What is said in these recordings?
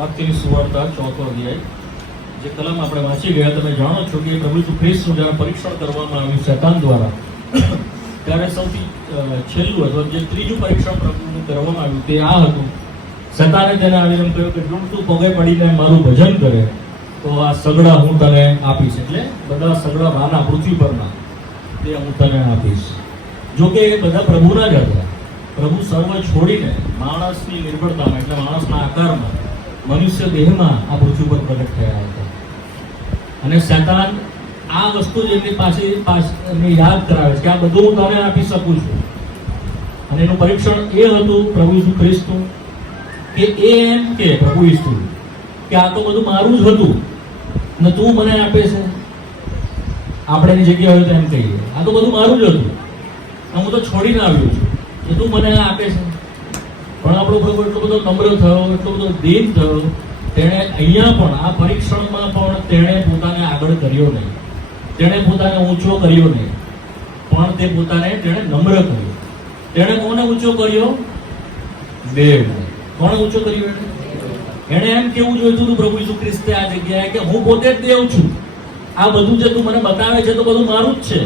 માર્કની સુવાર્તા 4થો અધ્યાય જે કલમ આપણે વાંચી ગયા, તમે જાણો છો કે પ્રભુ ઈસુ ખ્રિસ્તનું જ્યારે પરીક્ષણ કરવામાં આવ્યું શેતાન દ્વારા, ત્યારે સૌથી છેલ્લું અથવા જે ત્રીજું પરીક્ષણ પ્રભુનું કરવામાં આવ્યું તે આ હતું. શેતાને તેને આવીને કહ્યું કે જો તું પગે પડીને મારું ભજન કરે તો આ સગડા હું તને આપીશ, એટલે બધા સગડા વાના પૃથ્વી પરના તે હું તને આપીશ. જો કે એ બધા પ્રભુના જ હતા. પ્રભુ સર્વ છોડીને માણસની નિર્બળતામાં એટલે માણસના આકારમાં મનુષ્ય દેહમાં આ પૃથ્વી પર પ્રગટ થયા હતા. અને શેતાન આ વસ્તુ જ એમની પાસે યાદ કરાવે છે કે આ બધું હું તને આપી શકું છું. અને એનું પરીક્ષણ એ હતું પ્રભુ ઈસુ ખ્રિસ્તનું કે એ એમ કે પ્રભુ ઈસુ કે આ તો બધું મારું જ હતું ને તું મને આપે છે. આપણે એની જગ્યા હોય તો એમ કહીએ આ તો બધું મારું જ હતું, હું તો છોડીને આવ્યો છું કે તું મને આપે છે. પણ આપણો પ્રભુ એટલો બધો નમ્ર થયો, એટલો બધો દીન થયો, તેણે અહીંયા પણ આ પરીક્ષણમાં પણ તેણે પોતાને આગળ કર્યો નહીં, તેણે પોતાને ઊંચો કર્યો નહીં, પણ તે પોતાને તેણે નમ્ર કર્યો. તેણે કોને ઊંચો કર્યો? દેવને. કોણે ઊંચો કર્યો? એણે એમ કેવું જોઈતું હતું પ્રભુ ઈસુ ખ્રિસ્તે આ જગ્યાએ કે હું પોતે જ દેવ છું, આ બધું જે તું મને બતાવે છે તો બધું મારું જ છે,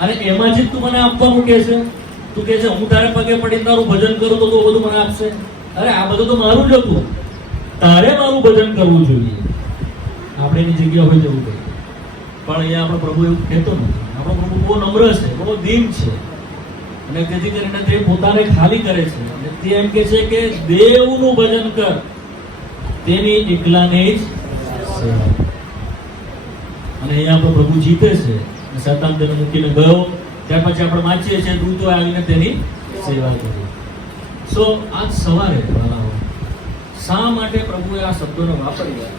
અને એમાંથી જ તું મને આપવાનું કહે છે. તું કહે છે હું તારે પગે પડીને તારું ભજન કરું તો બધું મને આપશે. અરે આ બધું તો મારું જ હતું, તારે મારું ભજન કરવું જોઈએ. આપણે એની જગ્યા હોય જવું કહીએ, પણ અહીંયા આપણો પ્રભુ એવું કહેતો નથી. આપણો પ્રભુ બહુ નમ્ર છે, બહુ દીન છે, અને તેથી કરીને તે પોતાને ખાલી કરે છે. અને તે એમ કહે છે કે દેવનું ભજન કર, તેની એકલાને જ સેવા. અને અહીંયા આપણો પ્રભુ જીતે છે. શેતાન તેને મૂકીને ગયો. ત્યાર પછી આપણે વાંચીએ છીએ દૂતો આવીને તેની સેવા કરી. સો આજ સવારે શા માટે પ્રભુએ આ શબ્દોને વાપર્યા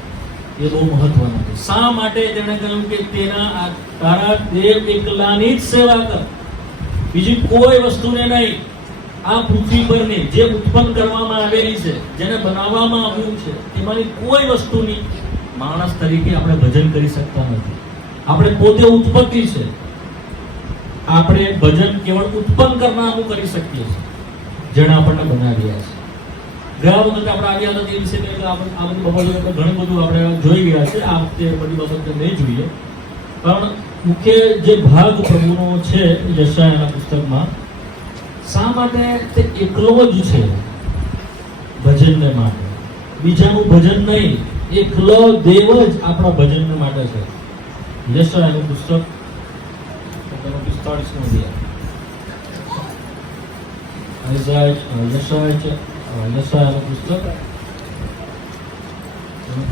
એ બહુ મહત્વનું છે. શા માટે તેણે કહ્યું કે તેના તારા દેવ એકલાની જ સેવા કર, બીજી કોઈ વસ્તુને નહીં. આ પૃથ્વી પરની જે ઉત્પન્ન કરવામાં આવેલી છે, જેને બનાવવામાં આવ્યું છે, એમાંની કોઈ વસ્તુની માણસ તરીકે આપણે ભજન કરી શકતા નથી. આપણે પોતે ઉત્પત્તિ છે, આપણે ભજન કેવળ ઉત્પન્ન કરનારું કરી શકીએ છીએ જેણે આપણને બનાવ્યા છે. ગયા વખતે આપણે આવ્યા હતા તે વિશે આ બધી બાબતો ઘણું બધું આપણે જોઈ ગયા છે. આ વખતે બધી બાબતો નહીં જોઈએ, પણ મુખ્ય જે ભાગ પ્રભુનો છે યશાયાના પુસ્તકમાં, શા માટે તે એકલો જ છે ભજનને માટે, બીજાનું ભજન નહીં, એકલો દેવ જ આપણા ભજનને માટે છે. યશાયાનું પુસ્તક 45મો અધ્યાય, યશાયાનું પુસ્તક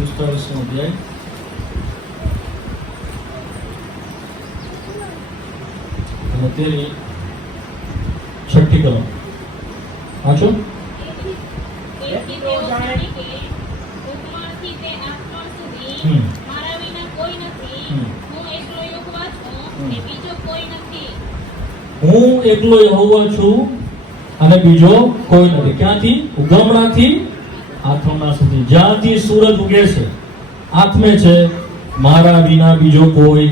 45મો અધ્યાય અને તેની 6ઠી કલમ વાંચો. હું એકલો યહોવા છું અને બીજો કોઈ નથી. ક્યાંથી? ઉગમણાથી આથમણા સુધી, જ્યાંથી સૂરજ ઉગે છે આથમે છે, મારા વિના બીજો કોઈ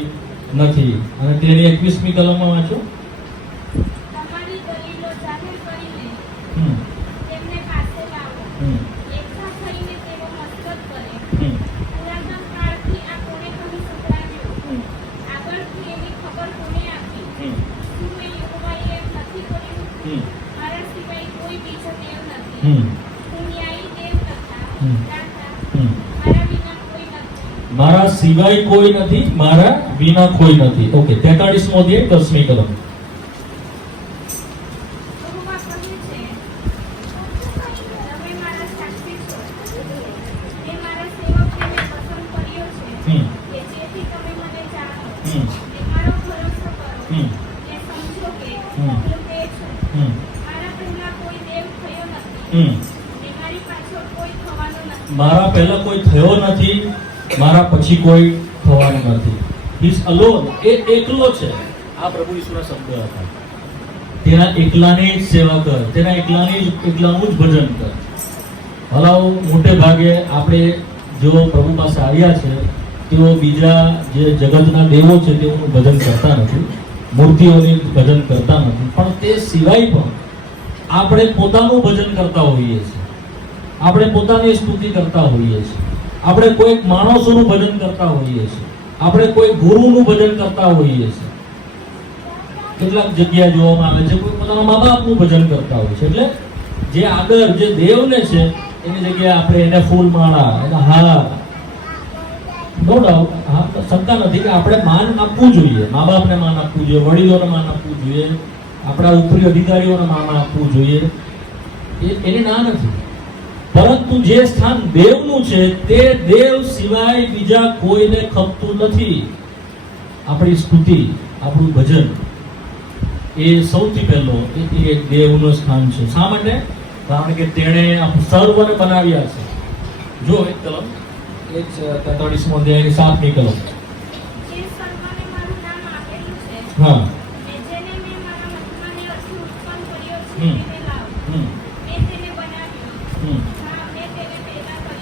નથી. અને તેની 21મી કલમમાં વાંચો. મારા સિવાય કોઈ નથી, મારા વિના કોઈ નથી. ઓકે, 43મો અધ્યાય 10મી કલમ. મારા પહેલા કોઈ થયો નથી, મારા પછી કોઈ થવાનું નથી. હી ઇઝ અલોન, એ એકલો છે. આ પ્રભુ ઈસુના શબ્દ હતા. તેના એકલાની જ સેવા કર, તેના એકલાનું જ ભજન કર. હલાવ મોટે ભાગે આપણે જો પ્રભુ પાસે આવ્યા છે તેઓ બીજા જે જગતના દેવો છે તેઓનું ભજન કરતા નથી, મૂર્તિઓની ભજન કરતા નથી, પણ તે સિવાય પણ આપણે પોતાનું ભજન કરતા હોઈએ છીએ. આપણે પોતાની સ્તુતિ કરતા હોઈએ છીએ, આપણે કોઈક માણસોનું ભજન કરતા હોઈએ છીએ, આપણે કોઈ ગુરુનું ભજન કરતા હોઈએ છીએ. કેટલાક જગ્યા જોવામાં આવે છે કોઈ પોતાના મા બાપનું ભજન કરતા હોય છે. એટલે જે આગળ જે દેવને છે એની જગ્યાએ આપણે એને ફૂલમાળા, એના હાર, નો ડાઉટ, હા, શંકા નથી કે આપણે માન આપવું જોઈએ, મા બાપને માન આપવું જોઈએ, વડીલોને માન આપવું જોઈએ, આપણા ઉપરી અધિકારીઓને માન આપવું જોઈએ, એની ના નથી. પરંતુ જે સ્થાન દેવનું છે તે દેવ સિવાય બીજા કોઈને ખપતું નથી. આપણી સ્તુતિ, આપણું ભજન એ સૌથી પહેલો એ દેવનું સ્થાન છે. શા માટે? કારણ કે તેણે સર્વને બનાવ્યા છે. જો એક કલમ, એક 43મો અધ્યાયની 7મી કલમ. હા,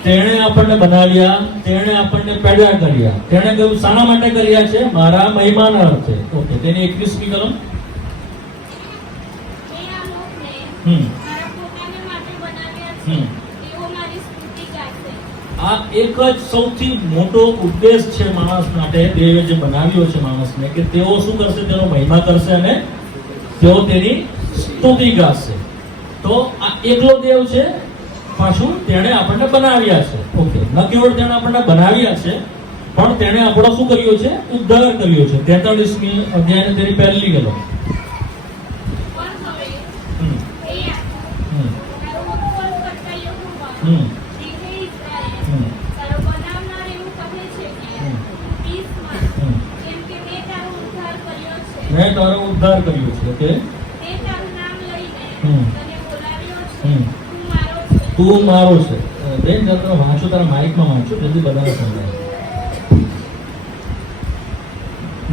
તેણે આપણને બનાવ્યા, તેણે આપણને પેદા કર્યા. તેણે કહ્યું શાના માટે કર્યા છે? મારા મહિમાના અર્થે. ઓકે, તેની 21મી કલમ. આ એક જ સૌથી મોટો ઉદ્દેશ છે માણસ માટે, દેવે જે બનાવ્યો છે માણસને, કે તેઓ શું કરશે? તેનો મહિમા કરશે અને તેઓ તેની સ્તુતિ ગાશે. તો આ એકલો દેવ છે, પાછું તેણે આપણને બનાવ્યા છે. ઓકે, ન કેવળ તેણે આપણને બનાવ્યા છે, પણ તેણે આપણો શું કર્યો છે? ઉદ્ધાર કર્યો છે. 43મી અધ્યાયની તેની પહેલી કલમ. મેં તારો ઉદ્ધાર કર્યો છે. ઓકે, તું મારો છે. બેન જરા વાંચો, તારા માઇકમાં વાંચો, જલ્દી બધાને સમજાય.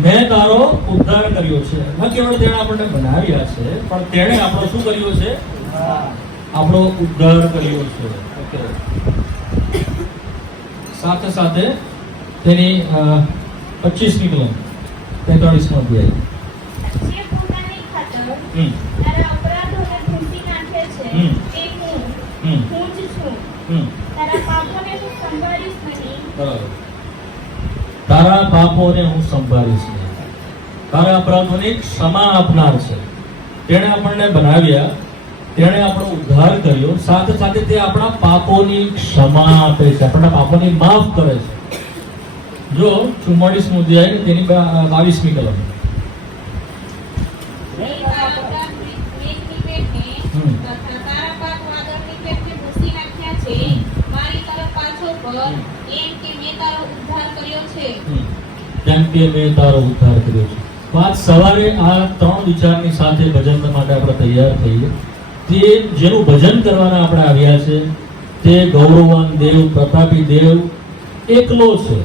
મેં તારો ઉદ્ધાર કર્યો છે. ન કેવળ તેણે આપણને બનાવ્યા છે, પણ તેણે આપણો શું કર્યો છે? આપણો ઉદ્ધાર કર્યો છે. ઓકે, સાથે સાથે તેની 25મી કલમ, 43મો અધ્યાય. તારા પાપોને હું સંભાળીશ નહીં. તારા અપરાધોની ક્ષમા આપનાર છે. તેણે આપણને બનાવ્યા, તેણે આપણો ઉદ્ધાર કર્યો, સાથે સાથે તે આપણા પાપોની ક્ષમા આપે છે, આપણા પાપોની માફ કરે છે. જો 44મો અધ્યાય તેની 22મી કલમ. કેમ કે મેં તારો ઉદ્ધાર કર્યો છે. તો આજ સવારે આ 3 વિચારની સાથે ભજન માટે આપણે તૈયાર થઈએ. તે જેનું ભજન કરવાના આપણે આવ્યા છે તે ગૌરવાન દેવ, પ્રતાપી દેવ એકલો છે.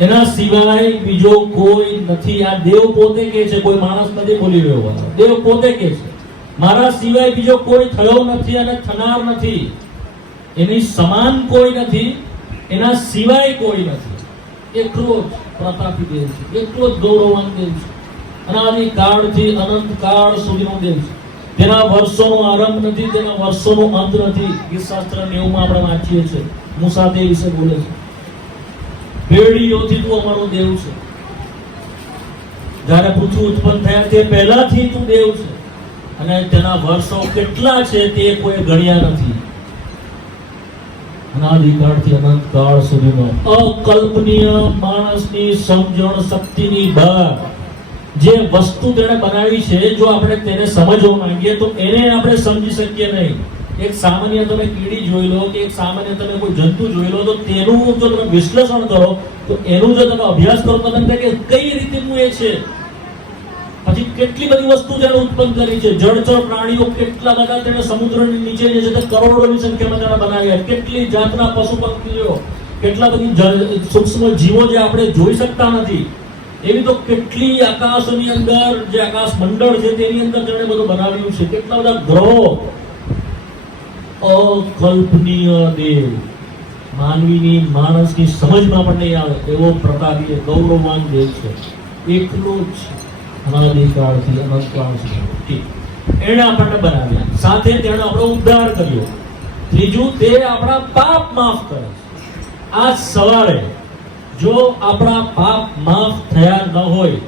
એના સિવાય બીજો કોઈ નથી. આ દેવ પોતે કહે છે, કોઈ માણસ નથી બોલી રહ્યો. દેવ પોતે કહે છે મારા સિવાય બીજો કોઈ થયો નથી અને થનાર નથી. એની સમાન કોઈ નથી, એના સિવાય કોઈ નથી. એકલો જ પ્રતાપી દેવ છે, એકલો જ ગૌરવાન દેવ છે. અનાદિ કાળથી અનંત કાળ સુધીનો દેવ છે. તેના વર્ષોનો આરંભ નથી, તેના વર્ષોનો અંત નથી. ગીતશાસ્ત્ર 90માં આપણે વાંચીએ છીએ, મૂસા તે વિશે બોલે છે. પેઢીઓથી તું અમારો દેવ છે. જ્યારે પૃથ્વી ઉત્પન્ન થયા તે પહેલાથી તું દેવ છે, અને તેના વર્ષો કેટલા છે તે કોઈ ગણ્યા નથી. અનાદિકાળથી અનંત કાળ સુધીનો અકલ્પનીય, માણસની સમજણ શક્તિની બહાર જે વસ્તુ તેણે બનાવી છે, જો આપણે તેને સમજવા માંગીએ તો એને આપણે સમજી શકીએ નહીં. એક સામાન્ય તમે કીડી જોઈ લો કે એક સામાન્ય તમે કોઈ જંતુ જોઈ લો, તો તેનું જો તમે વિશ્લેષણ કરો, તો એનું જો તમે અભ્યાસ કરો તો તમને કે કઈ રીતનું એ છે. પછી કેટલી બધી વસ્તુ તેણે ઉત્પન્ન કરી છે. જળચર પ્રાણીઓ કેટલા બધા તેણે સમુદ્રની નીચે જે છે તે કરોડોની સંખ્યામાં તેણે બનાવ્યા. કેટલી જાતના પશુ પક્ષીઓ, કેટલા બધી સૂક્ષ્મ જીવો જે આપણે જોઈ શકતા નથી, એવી તો કેટલી આકાશની અંદર જે આકાશ મંડળ છે તેની અંદર તેણે બધું બનાવ્યું છે. કેટલા બધા ગ્રહો. અકલ્પનીય દેવ, માનવીની માણસની સમજમાં પણ નહીં આવે એવો પ્રતાપી ગૌરવવાન દેવ છે. એકલો જ અનાદિકાળથી અનંતકાળ સુધી એણે આપણને બનાવ્યા, સાથે તેણે આપણો ઉદ્ધાર કર્યો. ત્રીજું, તે આપણા પાપ માફ કરે છે. આ સવારે જો આપણા પાપ માફ થયા ન હોય,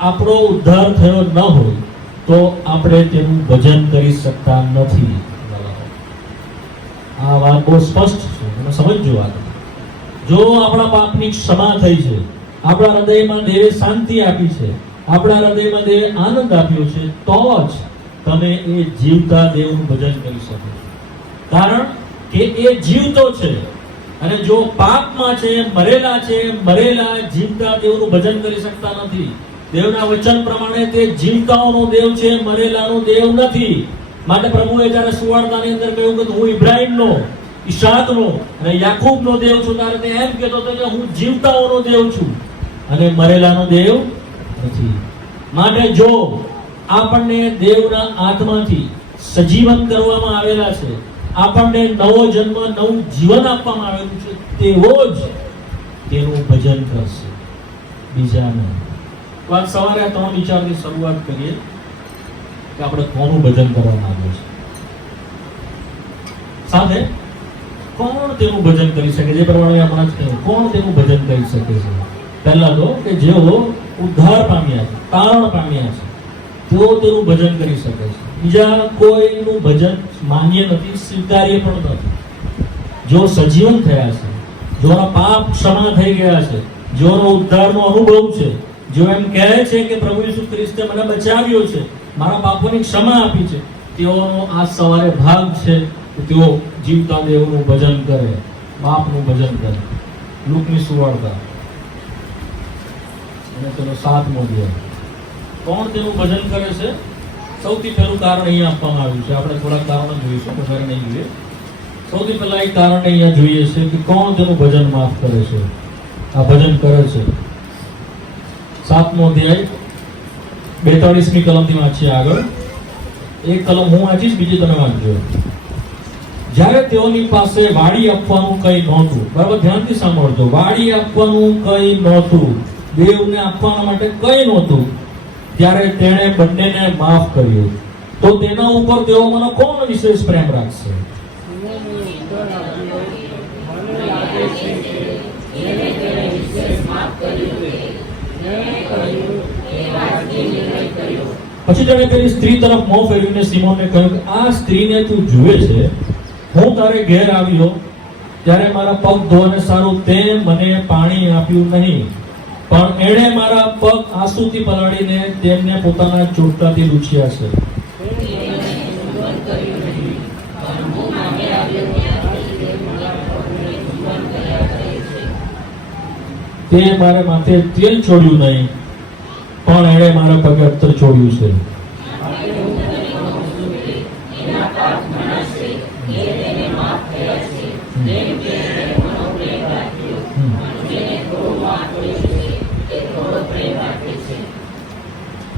આપણો ઉદ્ધાર થયો ન હોય, તો આપણે તેનું ભજન કરી શકતા નથી. આ વાત બહુ સ્પષ્ટ છે, તમે સમજજો. વાત જો આપણા પાપની ક્ષમા થઈ છે, આપણા હૃદયમાં દેવે શાંતિ આપી છે, આપણા હૃદયમાં દેવે આનંદ આપ્યો છે, તો જ તમે એ જીવતા દેવનું ભજન કરી શકો. કારણ કે એ જીવતો છે, અને જો પાપમાં છે, મરેલા છે, મરેલા જીવતા દેવનું ભજન કરી શકતા નથી. દેવના વચન પ્રમાણે તે જીવતાઓનો દેવ છે, મરેલાનો દેવ નથી. માટે પ્રભુએ જ્યારે સુવાર્તાની અંદર કહ્યું કે હું ઇબ્રાહીમનો, ઈશાકનો અને યાકૂબનો દેવ છું, ત્યારે તે એમ કહેતો હતો કે હું જીવતાઓનો દેવ છું અને મરેલાનો દેવ નથી. માટે જો આપણને દેવના આત્માથી સજીવન કરવામાં આવેલા છે, આપણને નવો જન્મ, નવું જીવન આપવામાં આવેલું છે, તેવો જ તેનું ભજન કરશે, બીજા નહીં. આજ સવારે 3 વિચારની શરૂઆત કરીએ કે આપણે કોનું ભજન કરવા માંગીએ છીએ. સાથે કોણ તેનું ભજન કરી શકે, જે પ્રમાણે હમણાં જ કહ્યું, કોણ તેનું ભજન કરી શકે છે. પહેલા તો કે જેઓ ઉદ્ધાર પામ્યા છે, તારણ પામ્યા છે, તેઓ તેનું ભજન કરી શકે છે. બીજા કોઈનું ભજન માન્ય નથી, સ્વીકાર્ય પણ નથી. જો સજીવન થયા છે, જેઓના પાપ ક્ષમા થઈ ગયા છે, જેઓનો ઉદ્ધારનો અનુભવ છે, જો એમ કહે છે કે પ્રભુ ઈસુ ખ્રિસ્તે મને બચાવ્યો છે, મારા પાપોની ક્ષમા આપી છે, તેઓનો આ સવારે ભાગ છે કે તેઓ જીવતા દેવનું ભજન કરે, બાપનું ભજન કરે. લુકની સુવાર્તા અને તેનો 7મો અધ્યાય. કોણ તેનું ભજન કરે છે? સૌથી પહેલું કારણ અહીંયા આપવામાં આવ્યું છે. આપણે થોડા કારણો જોઈશું, વધારે નહીં જોઈએ. સૌથી પહેલા એક કારણ અહીંયા જોઈએ છે કે કોણ તેનું ભજન માફ કરે છે, આ ભજન કરે છે. 7મો અધ્યાય 42મી કલમથી વાંચીએ આગળ. એક કલમ હું વાંચીશ, બીજી તમે વાંચજો. જ્યારે તેઓની પાસે વાડી આપવાનું કંઈ નહોતું, બરાબર ધ્યાનથી સાંભળજો, વાડી આપવાનું કંઈ નહોતું, દેવને આપવા માટે કંઈ નહોતું, ત્યારે તેણે બંનેને માફ કર્યું. તો તેના ઉપર તેઓમાંનો કોણ વિશેષ પ્રેમ રાખશે? પછી તેણે પેલી સ્ત્રી તરફ મોં ફેરવીને સિમોનને કહ્યું કે આ સ્ત્રીને તું જુએ છે, હું તારે ઘેર આવ્યો ત્યારે મારા પગ ધોવાને સારું તે મને પાણી આપ્યું નહીં, પણ એણે મારા પગ આંસુથી પલાળીને તેમને પોતાના ચોટલાથી લૂછ્યા છે. તે મારા માથે તેલ છોડ્યું નહીં, પણ એણે મારા પગે અત્તર છોડ્યું છે.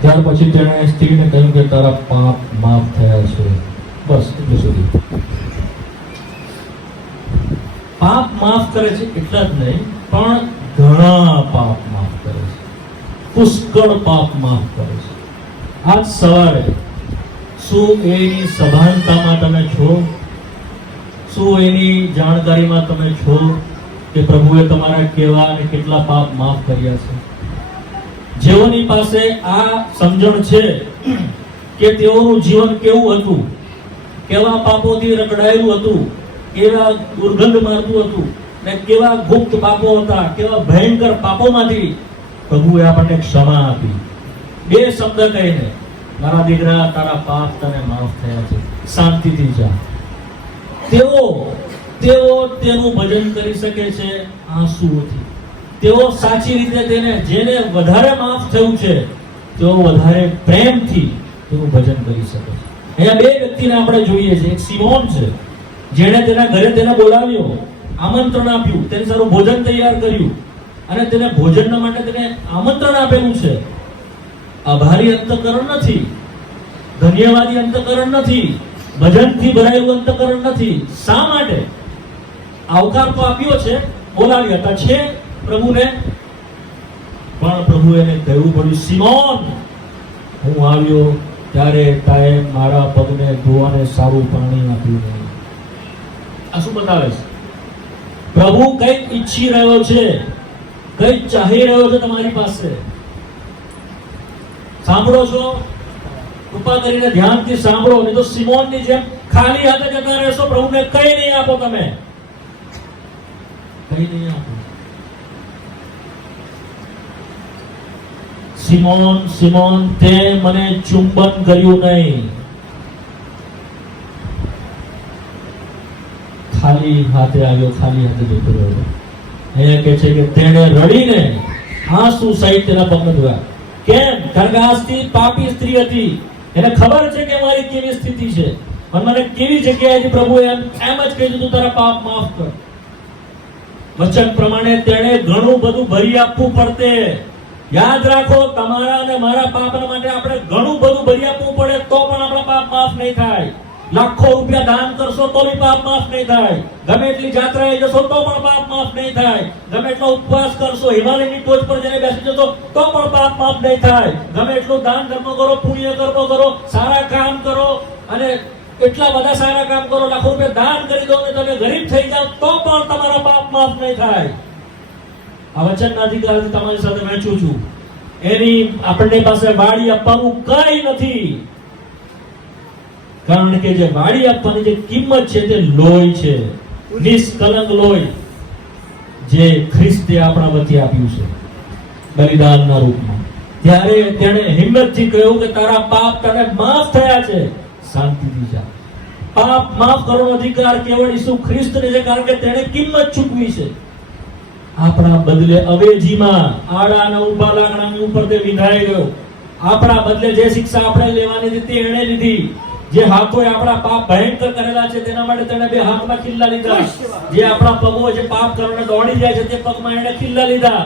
ત્યાર પછી તેણે સ્ત્રીને કહ્યું કે તારા પાપ માફ થયા છે. બસ એટલું સુધી. પાપ માફ કરે છે એટલા જ નહીં, પણ ઘણા પાપ માફ કરે છે, પુષ્કળ પાપ માફ કરે છે. આજ સવારે શું એની સભાનતામાં તમે છો? શું એની જાણકારીમાં તમે છો કે પ્રભુએ તમારા કેવા અને કેટલા પાપ માફ કર્યા છે? જેઓની પાસે આ સમજણ છે કે તેઓનું જીવન કેવું હતું, કેવા પાપોથી રગડાયેલું હતું, કેવા દુર્ગંધ મારતું હતું, ને કેવા ગુપ્ત પાપો હતા, કેવા ભયંકર પાપોમાંથી પ્રભુએ આપણને ક્ષમા આપી. 2 શબ્દ કહીને, મારા દીકરા તારા પાપ તને માફ થયા છે, શાંતિથી જા. તેઓ તેનું ભજન કરી શકે છે આંસુઓથી. તેઓ સાચી રીતે તેને, જેને વધારે માફ થયું છે, તેઓ વધારે પ્રેમથી તેનું ભજન કરી શકે છે. અહીંયા 2 વ્યક્તિને આપણે જોઈએ છે. એક સિમોન છે, જેણે તેના ઘરે તેને બોલાવ્યો, આમંત્રણ આપ્યું, તેને સારું ભોજન તૈયાર કર્યું અને તેને ભોજનના માટે તેને આમંત્રણ આપેલું છે. આભારી અંતકરણ નથી, ધન્યવાદી અંતકરણ નથી, ભજનથી ભરાયેલું અંતકરણ નથી. શા માટે? આવકાર તો આપ્યો છે, બોલાવ્યા હતા છે પ્રભુને, પણ પ્રભુ એને કહેવું પડ્યું, સિમોન, હું આવ્યો ત્યારે તાએ મારા પગને ધોવાને સારું પાણી આપ્યું નહીં. આ શું બતાવે છે? પ્રભુ કંઈક ઈચ્છી રહ્યો છે, કંઈક ચાહી રહ્યો છે તમારી પાસે. સાંભળો છો? કૃપા કરીને ધ્યાનથી સાંભળો, નહીં તો સિમોનની જેમ ખાલી હાથે જતા રહેશો. પ્રભુને કઈ નહીં આપો, તમે કઈ નહીં આપો. સિમોન, સિમોન, તે મને ચુંબન કર્યું નહીં. ખાલી હાથે આવ્યો, ખાલી હાથે જતો રહ્યો. અહીંયા કહે છે કે તેણે રડીને આંસુ સહિત તેના પગને ધોયા. કેમ? કારણ કે આ સ્ત્રી પાપી સ્ત્રી હતી. એને ખબર છે કે મારી કેવી સ્થિતિ છે, પણ મને કેવી જગ્યાએથી પ્રભુ એમ જ કહી દીધું, તારા પાપ માફ કર. વચન પ્રમાણે તેણે ઘણું બધું ભરી આપવું પડતે. યાદ રાખો, તમારા અને મારા પાપના માટે આપણે ઘણું બધું ભરી આપવું પડે તો પણ આપણા પાપ માફ નહીં થાય. લાખો રૂપિયા દાન કરશો તો બી પાપ માફ નહીં થાય. ગમે એટલી જાત્રાએ જશો તો પણ પાપ માફ નહીં થાય. ગમે એટલો ઉપવાસ કરશો, હિમાલયની ટોચ પર જઈને બેસી જશો તો પણ પાપ માફ નહીં થાય. ગમે એટલું દાન ધર્મ કરો, પુણ્ય કર્મ કરો, સારા કામ કરો, અને એટલા બધા સારા કામ કરો, લાખો રૂપિયા દાન કરી દો ને તમે ગરીબ થઈ જાઓ તો પણ તમારા પાપ માફ નહીં થાય. આ વચનના અધિકારથી તમારી સાથે વહેંચું છું. એની આપણને પાસે વાડી આપવાનું કઈ નથી, કારણ કે જે વાડી આપવાની જે કિંમત છે તે લોહી છે, નિષ્કલંક લોહી, જે ખ્રિસ્તે આપણા વચ્ચે આપ્યું છે બલિદાનના રૂપમાં. ત્યારે તેણે હિંમતથી કહ્યું કે તારા પાપ તને માફ થયા છે, શાંતિથી જા. પાપ માફ કરવાનો અધિકાર કેવળ ઈસુ ખ્રિસ્તને છે, કારણ કે તેણે કિંમત ચૂકવી છે. આપણા બદલે અવેજીમાં આડાના ઊભા લાકડાની ઉપર તે વિંધાઈ ગયો. આપણા બદલે જે શિક્ષા આપણે લેવાની હતી તે એણે લીધી. જે હાથોએ આપણા પાપ ભયંકર કરેલા છે તેના માટે તેણે બે હાથમાં ખીલ્લા લીધા. જે આપણા પગો જે પાપ કરવાને દોડી જાય છે તે પગમાં એણે ખીલ્લા લીધા.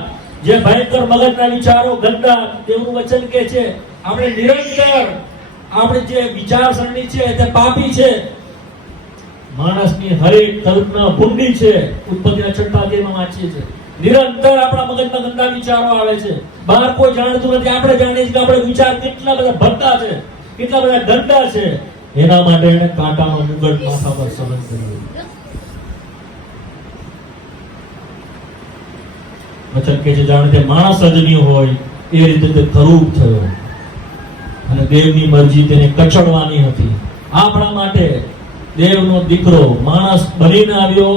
જે ભયંકર મગજના વિચારો ગંદા, તેવું વચન કહે છે આપણે નિરંતર આપણી જે વિચારસરણી છે તે પાપી છે. માણસની હરેક કલ્પના ભૂંડી છે. ઉત્પત્તિના 6 અધ્યાયમાં વાંચીએ છીએ. નિરંતર આપણા મગજમાં ગંદા વિચારો આવે છે. બહાર કોઈ જાણતું નથી, આપણે જાણીએ છીએ કે આપણે વિચાર કેટલા બધા ભટકા છે, કેટલા બધા ગંદા છે. એના માટે એને કાંટાનો મુગટ માથા પર સહન કર્યું. વચન કે છે જાણે તે માણસ જ નહીં હોય એ રીતે તે ખરૂબ થયો, અને દેવની મરજી તેને કચડવાની હતી. આપણા માટે દેવનો દીકરો માણસ બનીને આવ્યો,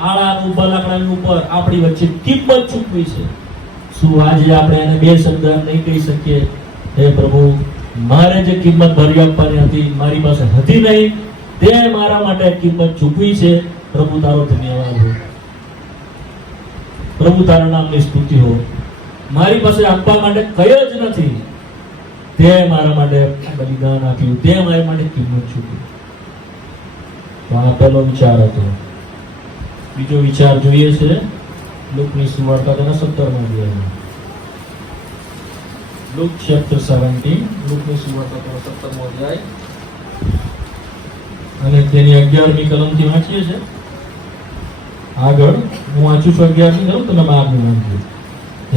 આળા ઉપર લાકડાની ઉપર આપણી વચ્ચે કિંમત ચૂકવી છે. શું આજે આપણે એને બે શબ્દ નહીં કહી શકીએ, હે પ્રભુ, મારે જે કિંમત ભરી આપવાની હતી મારી પાસે હતી નહીં, તે મારા માટે કિંમત ચૂકવી છે. પ્રભુ તારો ધન્યવાદ હો, પ્રભુ તારા નામની સ્તુતિ હો. મારી પાસે આપવા માટે કયો જ નથી, તે મારા માટે બલિદાન આપ્યું, તે મારી માટે કિંમત ચૂકવી. તો આ પહેલો વિચાર હતો. બીજો વિચાર જોઈએ છે લુકની સુવાર્તા તેના 17મા અધ્યાયમાં. Luke chapter 17, લુકની સુવાર્તા તેનો 17મો અધ્યાય અને તેની 11મી કલમથી વાંચીએ છીએ. આગળ હું વાંચું છું 11મી કલમ, તમે 12મી વાંચજો.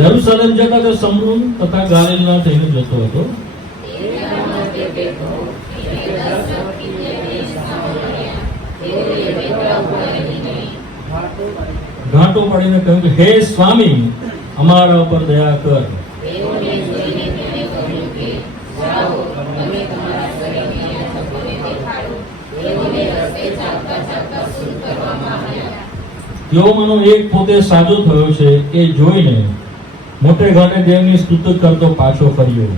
યરુશલેમ જતા તે સમરૂન તથા ગાલિલના થઈને જતો હતો. ઘાટો પડીને કહ્યું કે હે સ્વામી, અમારા ઉપર દયા કર. તેઓમાંનો એક પોતે સાજો થયો છે એ જોઈને મોટે ઘાટે દેવની સ્તુતિ કરતો પાછો ફર્યો.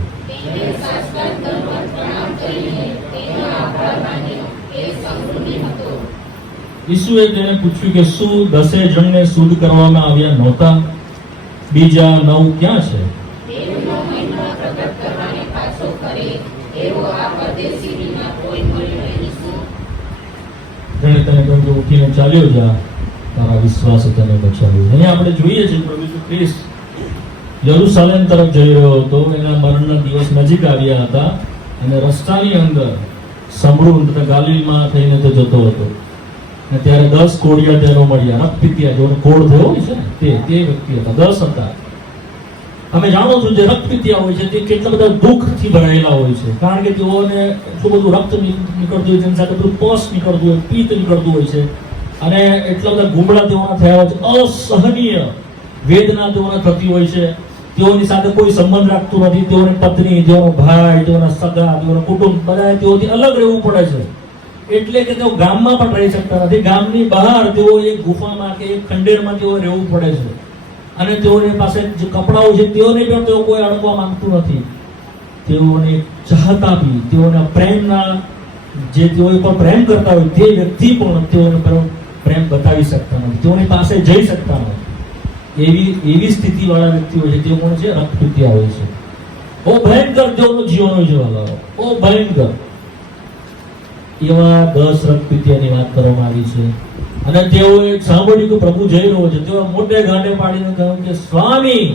ઈસુએ તેને પૂછ્યું કે શું 10 જણને શુદ્ધ કરવામાં આવ્યા નહોતા? બીજા 9 ક્યાં છે? તેણે તને કહ્યું કે ઉઠીને ચાલ્યો જા, તારા વિશ્વાસે તને બચાવ્યો. અહીં આપણે જોઈએ છીએ પ્રભુ ઈસુ ખ્રિસ્ત યરુશલેમ તરફ જઈ રહ્યો હતો. એના મરણના દિવસ નજીક આવ્યા હતા અને રસ્તાની અંદર સમરૂન તથા ગાલિલમાં થઈને તે જતો હતો. અને ત્યારે 10 કોળિયા તેનો મળ્યા, રક્તપિતિયા, જેનો કોળ થયો હોય છે ને તે વ્યક્તિ હતા. 10 હતા. અમે જાણો છો જે રક્તપિતિયા હોય છે તે કેટલા બધા દુઃખથી ભરાયેલા હોય છે, કારણ કે તેઓને એટલું બધું રક્ત નીકળતું હોય, તેની સાથે બધું પસ નીકળતું હોય, પિત્ત નીકળતું હોય છે. અને એટલા બધા ગુમડા તેઓના થયા હોય છે, અસહનીય વેદના તેઓને થતી હોય છે, તેઓની સાથે કોઈ સંબંધ રાખતું નથી, તેઓની પત્ની, તેઓનો ભાઈ, તેઓના સગા, તેઓનો કુટુંબ બધા તેઓથી અલગ રહેવું પડે છે. એટલે કે તેઓ ગામમાં પણ રહી શકતા નથી, ગામની બહાર તેઓ એક ગુફામાં કે એક ખંડેરમાં તેઓ રહેવું પડે છે. અને તેઓની પાસે જે કપડાઓ છે તેઓને પણ તેઓ કોઈ અડકવા માંગતું નથી. તેઓને ચાહત આપી, તેઓના પ્રેમના જે તેઓ પર પ્રેમ કરતા હોય તે વ્યક્તિ પણ તેઓને પ્રેમ બતાવી શકતા નથી, તેઓની પાસે જઈ શકતા નથી. એવી સ્થિતિ વાળા વ્યક્તિઓ છે તેઓ કોણ છે? રક્તપિત્યા હોય છે. બહુ ભયંકર તેઓનું જીવન હોય છે વાલા, બહુ ભયંકર. એવા 10 રક્તપિત્યાની વાત કરવામાં આવી છે. અને તેઓએ સાંભળ્યું કે પ્રભુ જઈ રહ્યો છે. તેઓ મોટે ગાંડે પાડીને કહ્યું કે સ્વામી,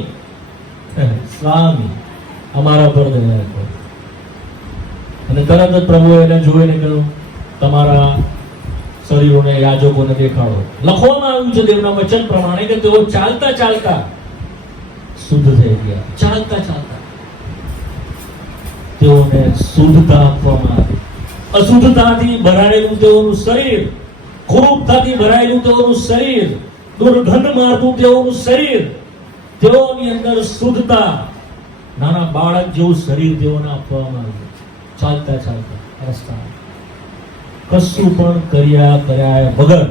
સ્વામી અમારા પર દયા કરો. અને તરત જ પ્રભુએ એને જોઈને કહ્યું, તમારા શરીરોને યાજકોને દેખાડો. લખવામાં આવ્યું છે દેવના વચન પ્રમાણે કે તેઓ ચાલતા ચાલતા શુદ્ધ થઈ ગયા. ચાલતા ચાલતા તેઓને શુદ્ધતા આપવામાં આવી. અશુદ્ધતાથી ભરાયેલું તેઓનું શરીર, કુરૂપતાથી ભરાયેલું તેઓનું શરીર, દુર્ગંધ મારતું તેઓનું શરીર, તેઓની અંદર શુદ્ધતા, નાના બાળક જેવું શરીર તેઓને આપવામાં આવ્યું. ચાલતા ચાલતા રસ્તા, કશું પણ કર્યા વગર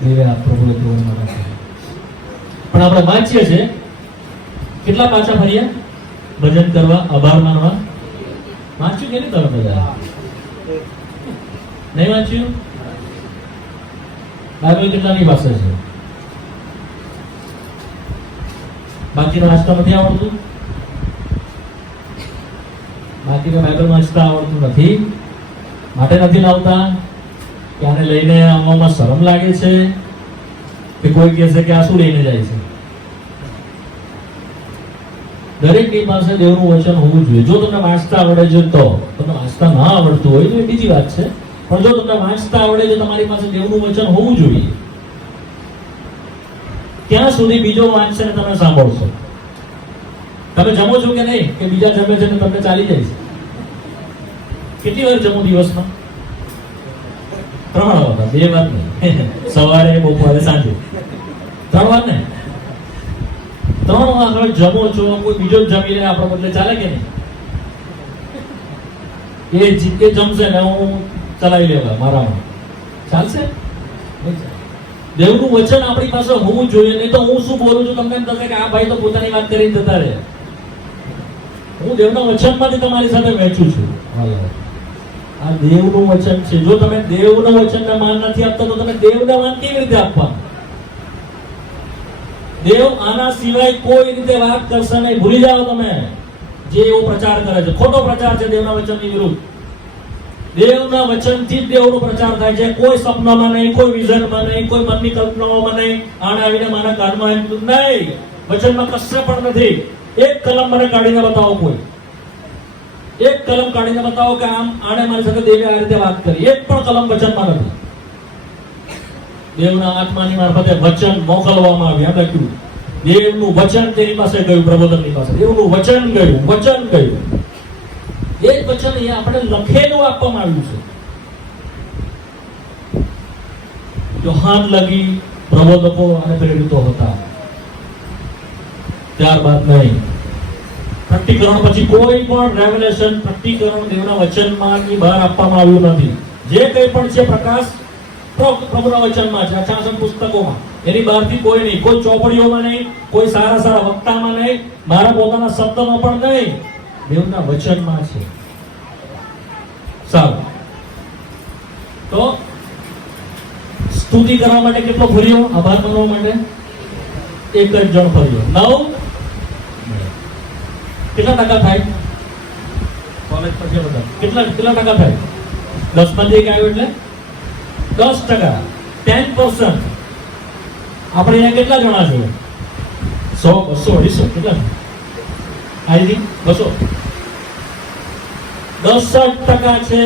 દેવે આ પ્રભુએ તેઓને મદદ કરી. પણ આપણે વાંચીએ છીએ, કેટલા પાછા ફર્યા ભજન કરવા, આભાર માનવા? વાંચ્યું કે નહીં તમે બધા? નહીં વાંચ્યું? બાઇબલ કેટલાની પાસે છે? બાકીને વાંચતા નથી આવડતું? બાકીને બાઇબલ વાંચતા આવડતું નથી માટે નથી લાવતા કે આને લઈને આવવામાં શરમ લાગે છે, કે કોઈ કહે છે કે આ શું લઈને જાય છે? દરેકની પાસે દેવનું વચન હોવું જોઈએ. જો તમને વાંચતા આવડે છે તો, તમને વાંચતા ના આવડતું હોય તો એ બીજી વાત છે. પણ જો તમને વાંચતા આવડે છે, તમારી પાસે દેવનું વચન હોવું જોઈએ. ત્યાં સુધી બીજો વાંચશે ને તમે સાંભળશો. તમે જમો છો કે નહીં? કે બીજા જમે છે ને તમને ચાલી જાય છે? કેટલી વાર જમો દિવસમાં? 3 વાર. 2 વાર નહીં, સવારે, બપોરે, સાંજે. 3 વાર ને? 3 વાર જમો છો, કોઈ બીજો જ જમી લે આપણો બદલે ચાલે કે નહીં? એ જીતે જમશે ને હું ચલાવી લેવા મારામાં, ચાલશે? દેવનું વચન આપણી પાસે હોવું જોઈએ. નહીં તો હું શું બોલું છું તમને એમ થશે કે આ ભાઈ તો પોતાની વાત કરીને જતા રહે. હું દેવના વચનમાંથી તમારી સાથે વહેંચું છું. આ દેવનું વચન છે. જો તમે દેવના વચનને માન નથી આપતા તો તમે દેવને માન કેવી રીતે આપવા? દેવ આના સિવાય કોઈ રીતે વાત કરશે નહીં. ભૂલી જાઓ તમે જે એવો પ્રચાર કરે છે, ખોટો પ્રચાર છે દેવના વચનની વિરુદ્ધ. દેવના વચનથી જ દેવનો પ્રચાર થાય છે. કોઈ સપનામાં નહીં, કોઈ વિઝનમાં નહીં, કોઈ મનની કલ્પનાઓમાં નહીં, આને આવીને મારા કાનમાં નહીં. વચનમાં કશે પણ નથી. એક કલમ મને કાઢીને બતાવો, કોઈ એક કલમ કાઢીને બતાવો કે આમ આને મારી સાથે દેવે આ રીતે વાત કરી. એક પણ કલમ વચનમાં નથી. દેવના આત્માની મારફતે વચન મોકલવામાં આવ્યું. લખ્યું દેવનું વચન તેની પાસે ગયું, પ્રબોધનની પાસે દેવનું વચન ગયું, વચન ગયું. એ જ વચન એ આપણે લખેલું આપવામાં આવ્યું છે. યોહાન લગી પ્રબોધકો અને પ્રેરિતો હતા, ત્યારબાદ નહીં. પ્રકટીકરણ પછી કોઈ પણ રેવલેશન, પ્રકટીકરણ દેવના વચનમાંથી બહાર આપવામાં આવ્યું નથી. જે કંઈ પણ છે પ્રકાશ પ્રભુના વચનમાં છે, શાસન પુસ્તકોમાં. એની બહારથી કોઈ નહીં, કોઈ ચોપડીઓમાં નહીં, કોઈ સારા સારા વક્તામાં નહીં, મારા પોતાના શબ્દમાં પણ નહીં, દેવના વચનમાં છે. સારું, તો સ્તુતિ કરવા માટે કેટલો ફર્યો? આભાર માનવા માટે 1 જ જણ ફર્યો. 9 કેટલા ટકા થાય? કોલેજ પછી બધા કેટલા ટકા થાય? 10 માંથી 1 આવ્યો એટલે 10%, 10%. આપણે અહીંયા કેટલા જણા છે? 100, 200, 250 કેટલા? આઈ 200. 10% છે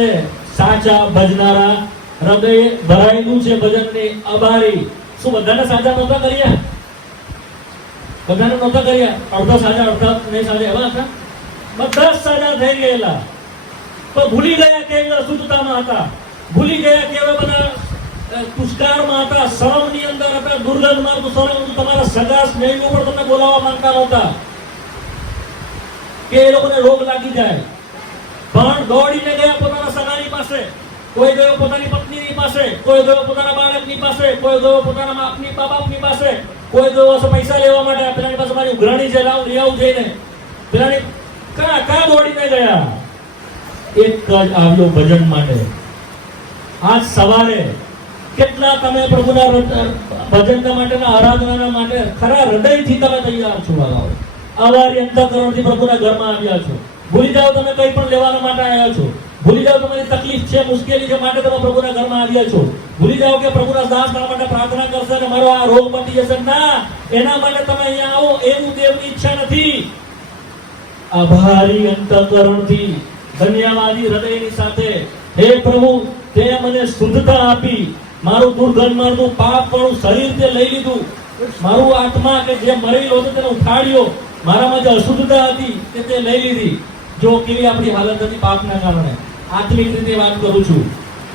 સાચા ભજનારા. હૃદય ભરાયેલું છે ભજનની આભારી. શું બધાને સાચા નહોતા કર્યા? બધાને નહોતા કર્યા. અડધા સાચા, અડધા નહીં સાચા, એવા હતા. બધા જ સાચા થઈ ગયેલા, પણ ભૂલી ગયા કે અશુદ્ધતામાં હતા. ભૂલી ગયા કે હવે બધા પુષ્કાળમાં હતા, શરમની અંદર હતા, દુર્ગંધમાં હતું, શરમ તમારા સગા સ્નેહીઓ પણ તમને બોલાવવા માંગતા નહોતા કે એ લોકોને રોગ લાગી જાય, પણ દોડીને ગયા પોતાના સગાની પાસે, કોઈ ગયો પોતાની પત્નીની પાસે, કોઈ ગયો પોતાના બાળકની પાસે, કોઈ ગયો પોતાના બાપની પાસે, કોઈ ગયો પૈસા લેવા માટે, પેલાની પાસે મારી ઉઘરાણી છે, લાવ લઈ આવું જઈને, પેલાની ક્યાં દોડીને ગયા? એક જ આવ્યો ભજન માટે. આજ સવારે કેટલા તમે પ્રભુના ભજન માટેના આરાધના માટે ખરા હૃદયથી તમે તૈયાર છો? વાલાઓ, આવારી અંતઃકરણથી પ્રભુના ઘરમાં આવ્યા છો. ભૂલી જાઓ તમે કંઈ પણ લેવા માટે આવ્યા છો. ભૂલી જાઓ તમારી તકલીફ છે, મુશ્કેલી છે માટે તમે પ્રભુના ઘરમાં આવ્યા છો. ભૂલી જાઓ કે પ્રભુના દાસ મારા માટે પ્રાર્થના કરશે અને મારો આ રોગ મટી જશે. ના, એના માટે તમે અહીંયા આવો એવું દેવની ઈચ્છા નથી. આભારી અંતઃકરણથી, ધન્યવાદી હૃદયની સાથે, હે પ્રભુ, તે મને શુદ્ધતા આપી, મારું દુર્ગંધ, મારું પાપ વાળું શરીર તે લઈ લીધું, મારું આત્મા કે જે મરેલો હતો તેને ઉઠાડ્યો, મારામાં જે અશુદ્ધતા હતી તે લઈ લીધી. જો કેવી આપણી હાલત હતી પાપના કારણે. આત્મિક રીતે વાત કરું છું.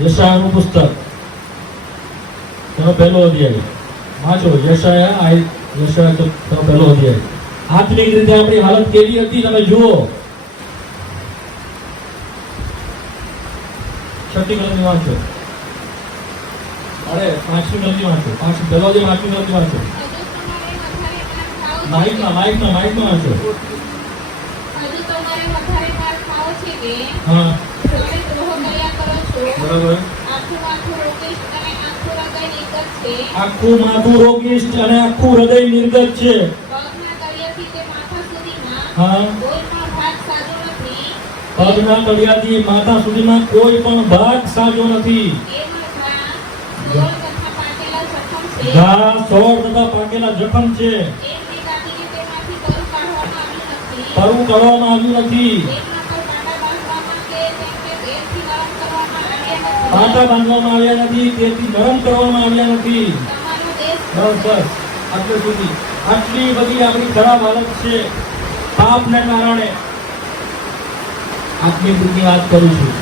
યશાયાનું પુસ્તક તેનો પહેલો અધ્યાય વાંચો. યશાયા તેનો પહેલો અધ્યાય. આત્મિક રીતે આપણી હાલત કેવી હતી તમે જુઓ. 6મી કલમની વાંચો. અરે 5મી કલમની વાંચો. પહેલો અધ્યાય 5મી કલમની વાંચો. માઇકમાં વાંચો. હા, બરાબર. આખું માથું રોગિષ્ટ અને આખું હૃદય નિર્ગત છે. હા, પગના તળિયાથી માથા સુધીમાં કોઈ પણ ભાગ સાજો નથી. ઘા, સોળ તથા પાકેલા જખમ છે. પરવું કાઢવામાં આવ્યું નથી. પાટા બાંધવામાં આવ્યા નથી, તેથી નરમ કરવામાં આવ્યા નથી. બસ આટલું સુધી. આટલી બધી આપણી ખરાબ હાલત છે પાપને કારણે. આત્મિક વૃદ્ધિની વાત કરું છું.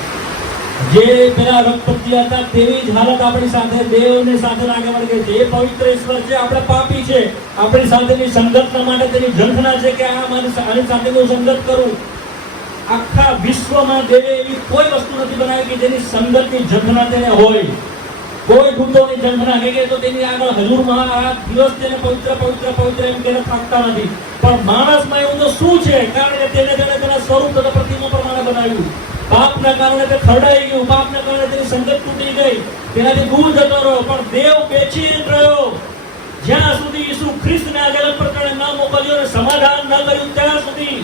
જે પેલા રક્તપતિ હતા તેવી જ હાલત આપણી સાથે દેવની સાથે આગળ વધી છે. એ પવિત્ર ઈશ્વર છે, આપણે પાપી છે. આપણી સાથેની સંગતના માટે તેની ઝંખના છે કે આની સાથે હું સંગત કરું. આખા વિશ્વમાં દેવે એવી કોઈ વસ્તુ નથી બનાવી કે જેની સંગતની ઝંખના તેને હોય. કોઈ દૂતોની ઝંખના કે તો તેની આગળ હજુરમાં આ દિવસ તેને પવિત્ર એમ કે થાકતા નથી. પણ માણસમાં એવું તો શું છે? કારણ કે તેને તેના સ્વરૂપ તથા પ્રતિમા પ્રમાણે બનાવ્યું. પાપના કારણે તે ખરડાઈ ગયું, પાપના કારણે તેની સંગત તૂટી ગઈ, તેનાથી દૂર જતો રહ્યો. પણ દેવ બેચેન રહ્યો જ્યાં સુધી ઈસુ ખ્રિસ્તને આ જગત પર ન મોકલ્યો અને સમાધાન ન કર્યું ત્યાં સુધી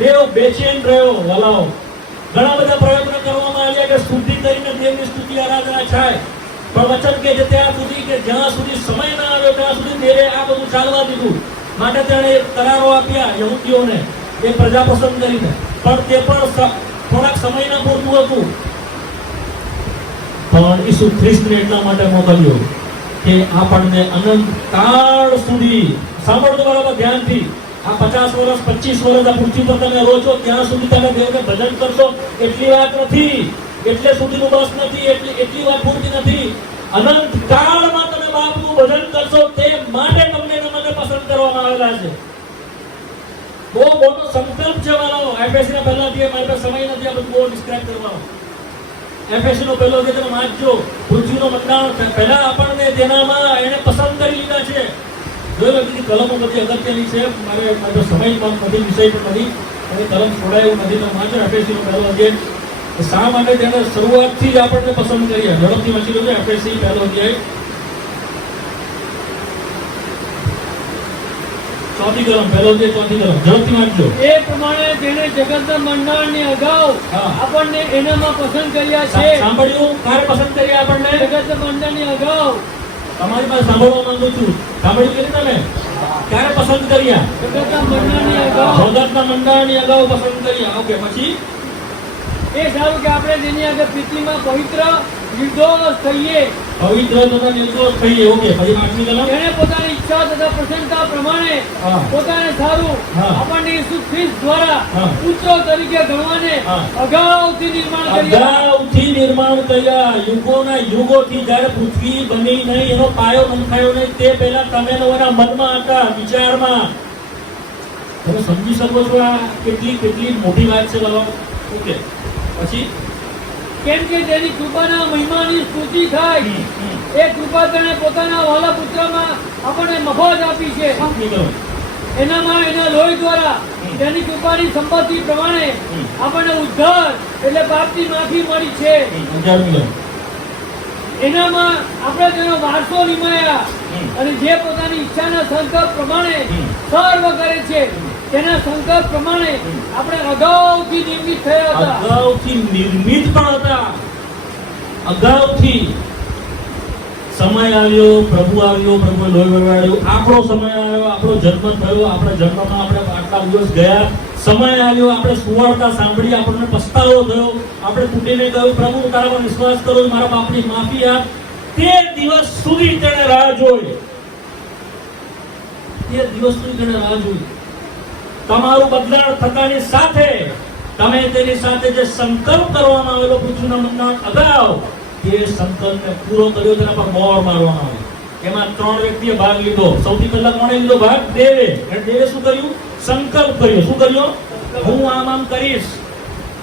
દેવ બેચેન રહ્યો. વલાઓ, ઘણા બધા પ્રયત્નો કરવામાં આવ્યા કે શુદ્ધિ કરીને દેવની સ્તુતિ આરાધના થાય, પણ વચન કે છે ત્યાં સુધી કે જ્યાં સુધી સમય ના આવ્યો ત્યાં સુધી દેવે આ બધું ચાલવા દીધું. માટે તેણે કરારો આપ્યા યહૂદીઓને, એ પ્રજા પસંદ કરીને, પણ તે પણ થોડાક સમયના પૂરતું હતું. પણ ઈસુ ખ્રિસ્તને એટલા માટે મોકલ્યો કે આપણને અનંત કાળ સુધી, સાંભળતો બરાબર ધ્યાનથી, આ 50 વર્ષ 25 વર્ષ આ પૃથ્વી પર તમે રહો છો ત્યાં સુધી તમે દેવને ભજન કરશો એટલી વાત નથી, એટલે સુધીનું બસ નથી, એટલી વાત પૂરતી નથી. અનંત કાળમાં તમે બાપનું ભજન કરશો તે માટે તમને મને પસંદ કરવામાં આવેલા છે. બહુ મોટો સંકલ્પ છે વાળો. એફએસસી ના પહેલા થી મારી પાસે સમય નથી આ બધું બહુ ડિસ્ક્રાઇબ કરવાનો. એફએસસી નો પહેલો જે તમે વાંચજો, પૃથ્વીનો મંડાણ પહેલા આપણને તેનામાં એને પસંદ કરી લીધા છે. જોઈ બધી કલમો બધી અગત્યની છે. મારે સમય બધી વિષય પણ નથી, અને કલમ છોડાયું નથી. તમે વાંચો એફએસસી નો પહેલો અધ્યાય. શા માટે તેને શરૂઆતથી જ આપણને પસંદ કરીએ? ઝડપથી વાંચી લો. એફએસસી પહેલો અધ્યાય 4મી કલમ, પહેલો અધ્યાય 4મી કલમ, ઝડપથી વાંચજો. એ પ્રમાણે તેને જગતના મંડાણની અગાઉ આપણને એનામાં પસંદ કર્યા છે. સાંભળ્યું? ક્યારે પસંદ કર્યા આપણને? જગતના મંડાણની અગાઉ. તમારી પાસે સાંભળવા માંગુ છું. સાંભળ્યું કે તમે? ક્યારે પસંદ કર્યા? જગતના મંડાણની અગાઉ. જગતના મંડાણની અગાઉ પસંદ કર્યા. ઓકે, પછી એ સારું કે આપણે તેની આગળ પ્રીતિમાં પવિત્ર નિર્દોષ થઈએ. પવિત્ર તથા નિર્દોષ થઈએ. ઓકે, પછી 8મી કલમ. તેને પોતાની ઉત્સાહ તથા પ્રસન્નતા પ્રમાણે હા. પોતાને સારું હા. આપણને ઈસુ ખ્રિસ્ત દ્વારા હા. ઊંચો તરીકે ગણવાને હા. અગાઉથી નિર્માણ કર્યા. અગાઉથી નિર્માણ કર્યા. યુગોના યુગોથી જ્યારે પૃથ્વી બની નહીં, એનો પાયો નંખાયો નહીં, તે પહેલા તમે લોકોના મનમાં હતા, વિચારમાં. તમે સમજી શકો છો આ કેટલી કેટલી મોટી વાત છે બાબા. ઓકે, પછી કેમ કે તેની કૃપાના મહિમાની સ્તુતિ થાય. એ કૃપા તેણે પોતાના વહાલા પુત્રમાં આપણને મફત આપી છે. નીકળો. એનામાં એના લોહી દ્વારા તેની કૃપાની સંપત્તિ પ્રમાણે આપણને ઉદ્ધાર એટલે પાપની માફી મળી છે. 11 એનામાં આપણે તેનો વારસો નિમાયા અને જે પોતાની ઈચ્છાના સંકલ્પ પ્રમાણે સર્વ કરે છે તેના સંકલ્પ પ્રમાણે આપણે અગાઉથી નિર્મિત થયા હતા. અગાઉથી નિર્મિત પણ હતા. અગાઉથી સમય આવ્યો, પ્રભુ આવ્યો, પ્રભુએ લોહી વગાડ્યું, આપણો સમય આવ્યો, આપણો જન્મ થયો, આપણા જન્મમાં આપણે આટલા દિવસ ગયા, સમય આવ્યો, આપણે સુવાર્તા સાંભળી, આપણને પસ્તાવો થયો, આપણે તૂટીને કહ્યું પ્રભુ તારા પર વિશ્વાસ કરો, મારા પાપની માફી આપ. તે દિવસ સુધી તેણે રાહ જોઈ. તે દિવસ સુધી તેણે રાહ જોઈ. તમારું બદલાણ થતાની સાથે તમે તેની સાથે જે સંકલ્પ કરવામાં આવેલો પૃથ્વીના મંડાણ અગાઉ, તે સંકલ્પને પૂરો કર્યો, તેના પર મોહર મારવામાં આવી. એમાં 3 વ્યક્તિએ ભાગ લીધો. સૌથી પહેલા કોણે લીધો ભાગ? દેવે. અને દેવે શું કર્યું? સંકલ્પ કર્યો. શું કર્યો? હું આમ કરીશ.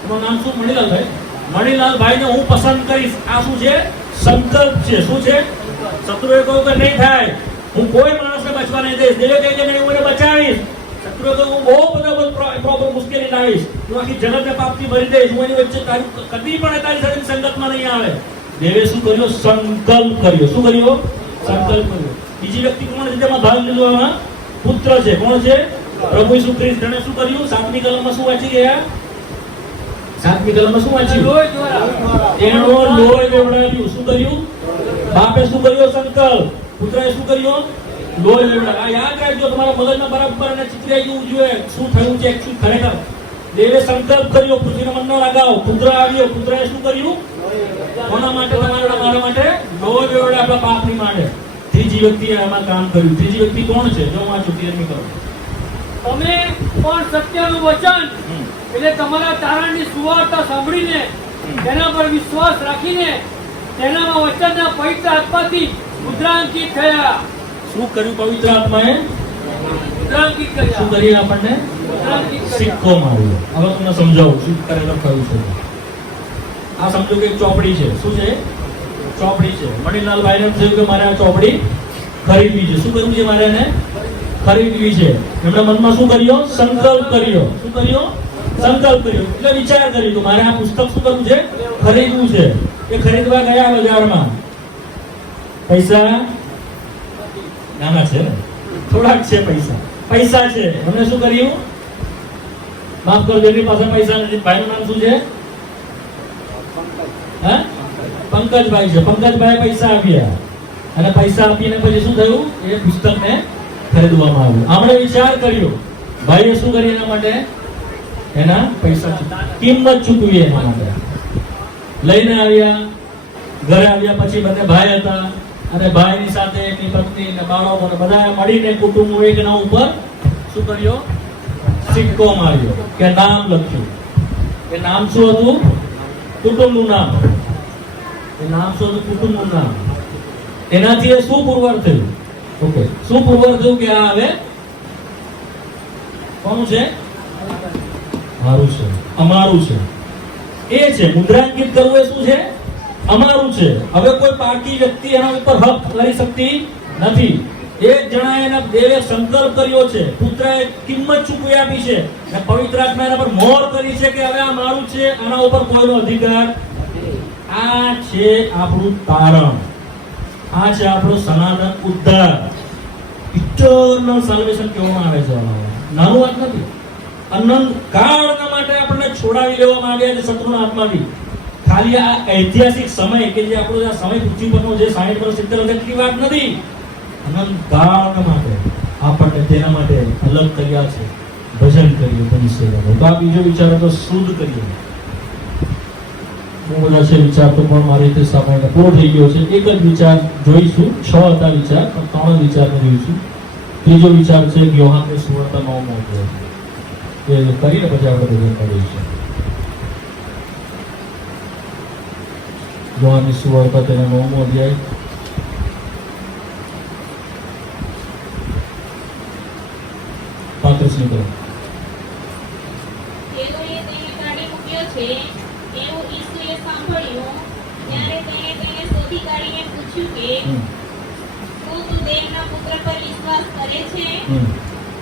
એનું નામ શું? મણીલાલભાઈ. મણીલાલભાઈને હું પસંદ કરીશ. આ શું છે? સંકલ્પ છે. શું છે? શત્રુએ કહ્યું કે નહીં થાય, હું કોઈ માણસને બચવા નહીં દઈશ. દેવે કહે કે નહીં, હું એને બચાવીશ. શત્રુએ કહ્યું હું બહુ બધા મુશ્કેલી લાવીશ, હું આખી જગતને પાપથી ભરી દઈશ, હું એની વચ્ચે કદી પણ તારી સાથે સંગતમાં નહીં આવે. દેવે શું કર્યો? સંકલ્પ કર્યો. શું કર્યો? સંકલ્પ કર્યો. બીજી વ્યક્તિ કોણ છે જેમાં ભાગ લીધો? આમાં પુત્ર છે. કોણ છે? પ્રભુ ઈસુ ખ્રિસ્ત. તેણે શું કર્યું? 7મી કલમમાં શું વાંચી ગયા? 7મી કલમમાં શું વાંચ્યું? લોહી દ્વારા. એનો લોહી વેવડાવ્યું. શું કર્યું? બાપે શું કર્યો? સંકલ્પ. પુત્રએ શું કર્યો? લોહી વેવડાવ્યું. આ યાદ રાખજો, તમારા મગજમાં બરાબર અને ચિતરાઈ જવું જોઈએ શું થયું છે શું ખરેખર. દેવે સંકલ્પ કર્યો, પૃથ્વીનો મંડાણ અગાઉ, પુત્ર આવ્યો, પુત્રએ શું કર્યું? કોના માટે? તમારા મારા માટે લોહી વેવડાવ્યું, આપણા પાપની માટે. ત્રીજી વ્યક્તિએ આમાં કામ કર્યું. ત્રીજી વ્યક્તિ કોણ છે? જો વાંચો 13મી કલમ. તમે પણ સત્યનું વચન એટલે તમારા તારણની સુવાર્તા સાંભળીને તેના પર વિશ્વાસ રાખીને તેનામાં વચનના પવિત્ર આત્માથી મુદ્રાંકિત થયા. શું કર્યું પવિત્ર આત્માએ? મુદ્રાંકિત શું કર્યા. કરી આપણને? મુદ્રાંકિત કર્યા. સિક્કો માર્યો. હવે તમને સમજાવું શું ખરેખર થયું છે. આ સમજો કે એક ચોપડી છે. શું છે? ચોપડી છે. મણીલાલભાઈને એમ થયું કે મારે આ ચોપડી ખરીદવી છે. શું કરવું છે? મારે એને ખરીદવી છે. એમના મનમાં શું કર્યો? સંકલ્પ કર્યો. શું કર્યો? સંકલ્પ કર્યો. એટલે વિચાર કર્યો કે મારે આ પુસ્તક શું કરવું છે? ખરીદવું છે. એ ખરીદવા ગયા બજારમાં. પૈસા નાના છે ને, થોડાક છે પૈસા. પૈસા છે. એમણે શું કર્યું? માફ કરજો, એની પાસે પૈસા નથી. ભાઈનું નામ શું છે? હા, પંકજભાઈ છે. પંકજભાઈ પૈસા આપ્યા અને પૈસા આપીને પછી શું થયું? એ પુસ્તકને ખરીદવામાં આવ્યું. આપણે વિચાર કર્યો, ભાઈએ શું કર્યું એના માટે? એના પૈસા કિંમત ચૂકવી એના માટે. લઈને આવ્યા, ઘરે આવ્યા પછી બંને ભાઈ હતા અને ભાઈની સાથે એની પત્ની ને બાળકો ને બધા મળીને કુટુંબ એકના ઉપર શું કર્યો? સિક્કો માર્યો કે નામ લખ્યું. એ નામ શું હતું? કુટુંબનું નામ. એ નામ શું હતું? કુટુંબનું નામ. એનાથી એ શું પુરવાર થયું? ઓકે, શું પુરવાર થયું કે આ હવે કોનું છે? મારું છે, અમારું છે. એ છે મુદ્રાંકિત કરવું. એ શું છે? અમારું છે. હવે કોઈ પાર્ટી વ્યક્તિ એના ઉપર હક કરી શકતી નથી. એક જણાએ એના દેવે સંકલ્પ કર્યો છે, પુત્રએ કિંમત ચૂકવી આપી છે અને પવિત્ર આત્મા એના પર મોહર કરી છે કે હવે આ મારું છે, આના ઉપર કોઈનો અધિકાર. આ છે આપણું તારણ. આ છે આપણો સનાતન ઉદ્ધાર. ઇટર્નલ સાલ્વેશન કહેવામાં આવે છે. નાનું વાત નથી. અનંત કાળના માટે આપણને છોડાવી લેવામાં આવ્યા છે શત્રુના હાથમાંથી. ખાલી આ ઐતિહાસિક સમય કે જે આપણો આ સમય પૃથ્વી પરનો જે 60 વર્ષ 70 વર્ષની વાત નથી. અનંત કાળ માટે આપણને તેના માટે અલગ કર્યા છે. ભજન કરીએ, તેની સેવા. તો આ બીજો વિચાર તો શુદ્ધ કરીએ. બહુ બધા છે વિચાર તો પણ મારી રીતે સમય પૂરો થઈ ગયો છે. એક જ વિચાર જોઈશું. 6 હતા વિચાર, પણ 3 વિચાર જોઈશું. ત્રીજો વિચાર છે કે યોહાનની સુવાર્તા 9મો અધ્યાય એ કરીને પછી આપણે ભજન કરીશું. યોહાનની સુવાર્તા તેના 9મો અધ્યાય 35 કલમ. તેઓએ તેને કાઢી મૂક્યો છે એવું ઈસુએ સાંભળ્યું. ત્યારે તેણે તેને શોધી કાઢીને પૂછ્યું કે શું તું દેવના પુત્ર પર વિશ્વાસ કરે છે?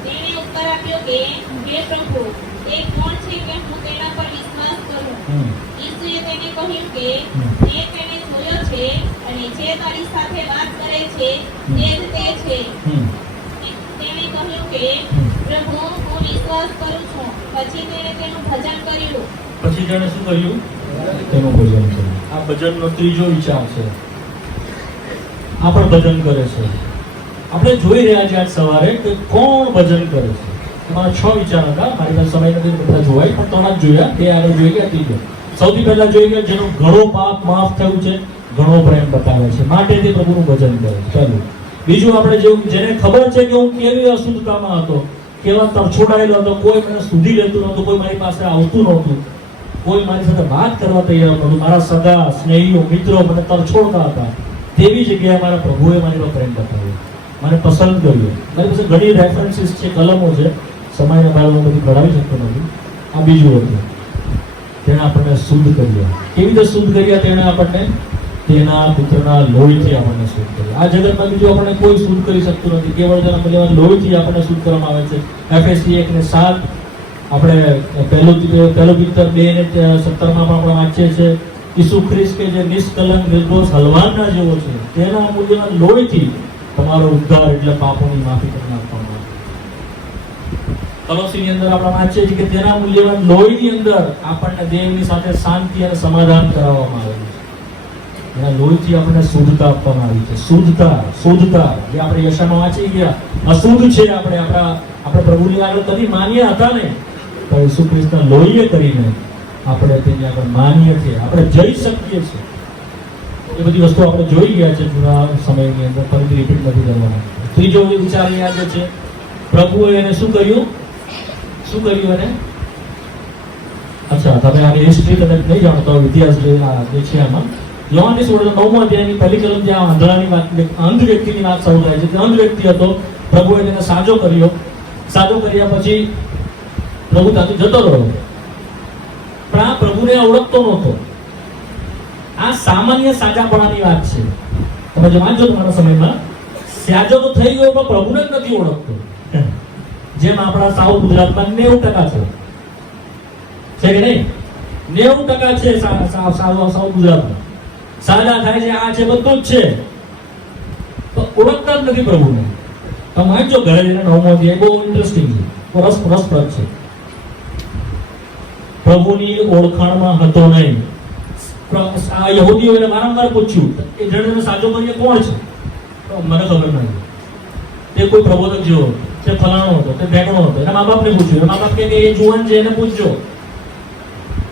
તેણે ઉત્તર આપ્યો કે હે પ્રભુ, તે કોણ છે કે હું તેના પર વિશ્વાસ કરું? ઈસુએ તેને કહ્યું કે મેં તેને જોયો છે અને જે તારી સાથે વાત કરે છે તે જ તે છે. તેણે કહ્યું કે પ્રભુ, હું વિશ્વાસ કરું છું. પછી તેણે તેનું ભજન કર્યું. પછી તેણે શું કર્યું? તેનું ભજન કર્યું. આ ભજનનો ત્રીજો વિચાર છે. આ પણ ભજન કરે છે. આપણે જોઈ રહ્યા છીએ આજ સવારે કે કોણ ભજન કરે છે. તમારા 6 વિચાર હતા, મારી પાસે સમય નથી બધા જોવાય, પણ ત્રણ જ જોયા. બે આગળ જોઈ ગયા, ત્રીજો સૌથી પહેલા જોઈ ગયા જેનું ઘણો પાપ માફ થયું છે, ઘણો પ્રેમ બતાવે છે, માટે તે પ્રભુનું ભજન કરે. પહેલું. બીજું આપણે જેને ખબર છે કે હું કેવી અશુદ્ધતામાં હતો, કેવા તરછોડાયેલો હતો, કોઈ મને સુધી લેતું નહોતું, કોઈ મારી પાસે આવતું નહોતું, કોઈ મારી સાથે વાત કરવા તૈયાર નહોતું, મારા સગા સ્નેહીઓ મિત્રો મને તરછોડતા હતા, તેવી જગ્યાએ મારા પ્રભુએ મારી પર પ્રેમ બતાવ્યો, મને પસંદ કર્યો. મારી પાસે ઘણી રેફરન્સીસ છે, કલમો છે, સમયના ભાગમાં બધી કઢાવી શકતો નથી. આ બીજું હતું, તેણે આપણને શુદ્ધ કર્યા. કેવી રીતે શુદ્ધ કર્યા? તેણે આપણને તેના પુત્રના લોહીથી આપણને શુદ્ધ કર્યા. આ જગતમાં બીજું આપણને કોઈ શુદ્ધ કરી શકતું નથી, કેવળ તેના બલિદાન લોહીથી આપણને શુદ્ધ કરવામાં આવે છે. એફએસસી 1:7 આપણે પહેલું પિત્તર 2:17 માં પણ આપણે વાંચીએ છીએ, ઈસુ ખ્રિસ્ત કે જે નિષ્કલંક નિર્દોષ હલવાના જેવો છે, તેના મૂલ્યના લોહીથી તમારો ઉદ્ધાર એટલે પાપોની માફી કરીને આપવામાં આવે. કોલોસીની અંદર આપણે વાંચીએ છીએ કે તેના મૂલ્યવાન લોહીની અંદર આપણને દેવની સાથે શાંતિ અને સમાધાન કરાવવામાં આવે છે. એના લોહીથી આપણને શુદ્ધતા આપવામાં આવી છે. શુદ્ધતા જે આપણે યશામાં વાંચી ગયા, અશુદ્ધ છે આપણે પ્રભુની આગળ કદી માન્ય હતા ને, તો ઈસુ ખ્રિસ્તના લોહીએ કરીને આપણે તેની આગળ માન્ય છે, આપણે જઈ શકીએ છીએ. એ બધી વસ્તુ આપણે જોઈ ગયા છે જૂના સમયની અંદર, ફરીથી રિપીટ નથી કરવાના. ત્રીજો વિચાર યાદ છે, પ્રભુએ એને શું કર્યું? એને અચ્છા, તમે આની હિસ્ટ્રી તમે નહીં જાણો તો ઇતિહાસ જે છે આમાં યોહાનની સુવાર્તા 9મો અધ્યાયની પહેલી કલમ જ્યાં આંધળાની વાત, અંધ વ્યક્તિની વાત શરૂ થાય છે. અંધ વ્યક્તિ હતો, પ્રભુએ તેને સાજો કર્યો. સાજો કર્યા પછી પ્રભુ ત્યાંથી જતો રહ્યો, પણ આ પ્રભુને ઓળખતો નહોતો. આ સામાન્ય સાજાપણાની વાત છે. તમે જો વાંચો તમારા સમયમાં, સાજો તો થઈ ગયો પણ પ્રભુને જ નથી ઓળખતો. જેમ આપણા સાઉથ ગુજરાતમાં 90% છે કે નહીં? 90% છે સાઉથ ગુજરાતમાં સાજા થાય છે, આ છે, બધું જ છે, તો ઓળખતા જ નથી પ્રભુને. તમે વાંચો ઘરે જઈને 9મો અધ્યાય, બહુ ઇન્ટરેસ્ટિંગ છે, રસપ્રદ છે. પ્રભુની ઓળખાણમાં હતો નહીં. આ યહૂદીઓએ વારંવાર પૂછ્યું કે જેણે સાજો કરીએ કોણ છે? મને ખબર નહીં. તે કોઈ પ્રબોધક જેવો, તે ફલાણો હતો, તે ઢેકણો હતો. એના મા બાપને પૂછ્યું, એના મા બાપ કે એ જુવાન છે, એને પૂછજો.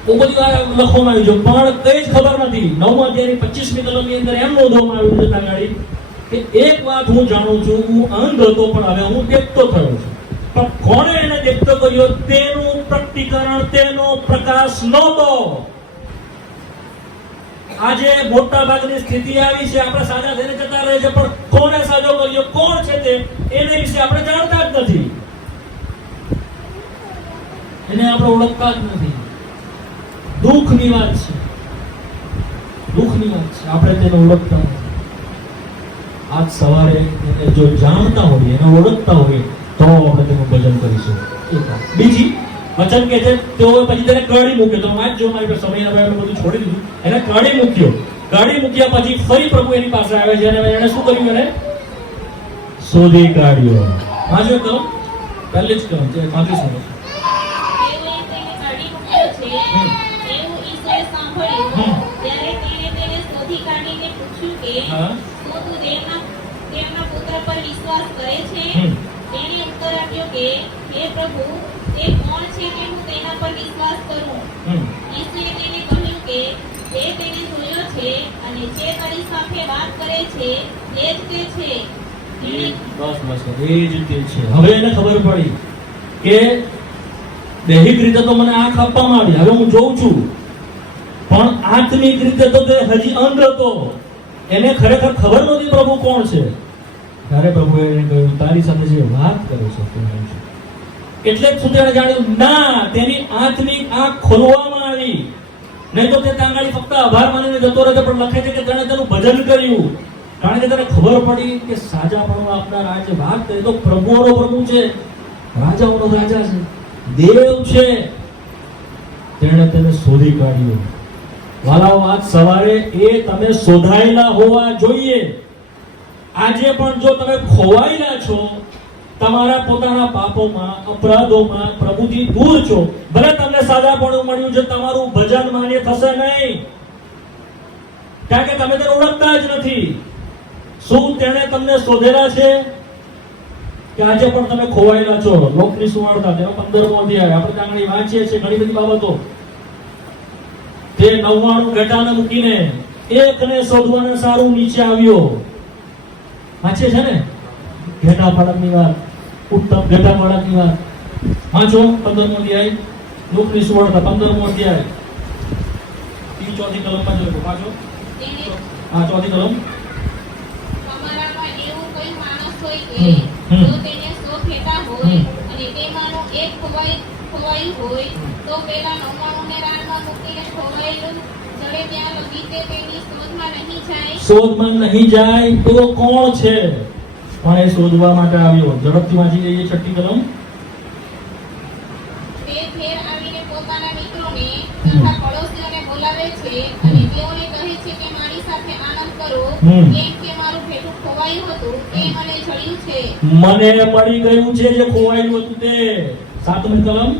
બહુ બધી વાર લખવામાં આવ્યું છે, પણ કઈ જ ખબર નથી. 9મો અધ્યાયની 25મી કલમની અંદર એમ નોંધવામાં આવ્યું છે તાગાડી કે એક વાત હું જાણું છું, હું અંધ હતો પણ હવે હું દેખતો થયો છું. પણ કોણે એને દેખતો કર્યો? તેનું પ્રકટીકરણ, તેનો પ્રકાશ નહોતો. આજે મોટા ભાગની સ્થિતિ આવી છે, આપણે સાજા થઈને જતા રહે છે, પણ કોણે સાજો કર્યો, કોણ છે તે, એને વિશે આપણે જાણતા જ નથી. એને આપણે ઓળખતા જ નથી. દુઃખની વાત છે, આપણે તેને ઓળખતા નથી. આજ સવારે એને જો જાણતા હોઈએ, એને ઓળખતા હોઈએ, તો આપણે તેનું ભજન કરીશું. બીજી વચન કે છે તેઓએ પછી તેને કાઢી મૂક્યો. તો વાંચજો, મારી પાસે સમય આપણે બધું છોડી દીધું. એને કાઢી મૂક્યા પછી ફરી પ્રભુ એની પાસે આવે છે અને એને શું કર્યું? એને શોધી કાઢ્યો. વાંચો તો પહેલી જ કલમ છે 35 તેઓએ તેને કાઢી મૂક્યો છે એવું ઈસુએ સાંભળ્યું. ત્યારે તેણે તેને શોધી કાઢીને પૂછ્યું કે શું તું દેવના પુત્ર પર વિશ્વાસ કરે છે? તેણે ઉત્તર આપ્યો કે હે પ્રભુ, તે કોણ છે કે હું તેના પર વિશ્વાસ કરું? ઈસુએ તેને કહ્યું કે તે તેને જોયો છે અને જે તારી સાથે વાત કરે છે તે જ તે છે. બસ બસ એ જ તે છે. હવે એને ખબર પડી કે દૈહિક રીતે તો મને આંખ આપવામાં આવી, હવે હું જોઉં છું, પણ આત્મિક રીતે તો તે હજી અંધ હતો. એને ખરેખર ખબર નહોતી પ્રભુ કોણ છે. ત્યારે પ્રભુએ એને કહ્યું, તારી સાથે જે વાત કરે છે તે હું છું. એટલે જ સુધી એને જાણ્યું, ના, તેની આત્મિક આંખ ખોલવામાં આવી. નહીં તો તે તાંગાળી ફક્ત આભાર માનીને જતો રહેતો, પણ લખે છે કે તેણે તેનું ભજન કર્યું, કારણ કે તેને ખબર પડી કે સાજાપણું આપનાર આ જે વાત કરી તો પ્રભુઓનો પ્રભુ છે, રાજાઓનો રાજા છે, દેવ છે. તેણે તેને શોધી કાઢ્યો. વાલાઓ, આજ સવારે એ તમે શોધાયેલા હોવા જોઈએ. આજે પણ જો તમે ખોવાયેલા છો, તમારા પોતાના પાપોમાં, અપરાધોમાં, પ્રભુથી દૂર છો, ભલે તમને સાદાપણું મળ્યું છે, તમારું ભજન માન્ય થશે નહીં, કારણ કે તમે તેને ઓળખતા જ નથી. શું તેણે તમને શોધેલા છે કે આજે પણ તમે ખોવાયેલા છો? લોકની સુવાર્તા તેનો 15મો અધ્યાય આપણે ત્યાં વાંચીએ છીએ ઘણી બધી બાબતો. તે 99 ઘેટાને મૂકીને એકને શોધવાને સારું નીચે આવ્યો. વાંચે છે ને ઘેટા પાડકની વાત, ઉત્તમ ઘેટા પાડકની વાત. વાંચો 15મો અધ્યાય, લોકની સુવાર્તા 15મો અધ્યાય, 4થી કલમમાં જોયો. વાંચો. હા, 4થી કલમ. તમારામાં એવું કોઈ માણસ હોય કે જો તેને 100 ઘેટા હોય અને તેમાંનું એક ખોવાયું હોય, તો પેલા 99 ને રાનમાં મૂકીને ખોવાયેલું જડે ત્યાં લગી તે તેની શોધમાં નહીં જાય. શોધમાં નહીં જાય તો કોણ છે? પણ એ શોધવા માટે આવ્યો. ઝડપથી વાંચી લઈએ 6ઠ્ઠી કલમ. તે ફેર આવીને પોતાના મિત્રોને તથા પડોશીઓને બોલાવે છે અને તેઓને કહે છે કે મારી સાથે આનંદ કરો, કેમ કે મારું ભેટું ખોવાયું હતું તે મને જડ્યું છે. મને મળી ગયું છે જે ખોવાયેલું હતું તે. 7મી કલમ.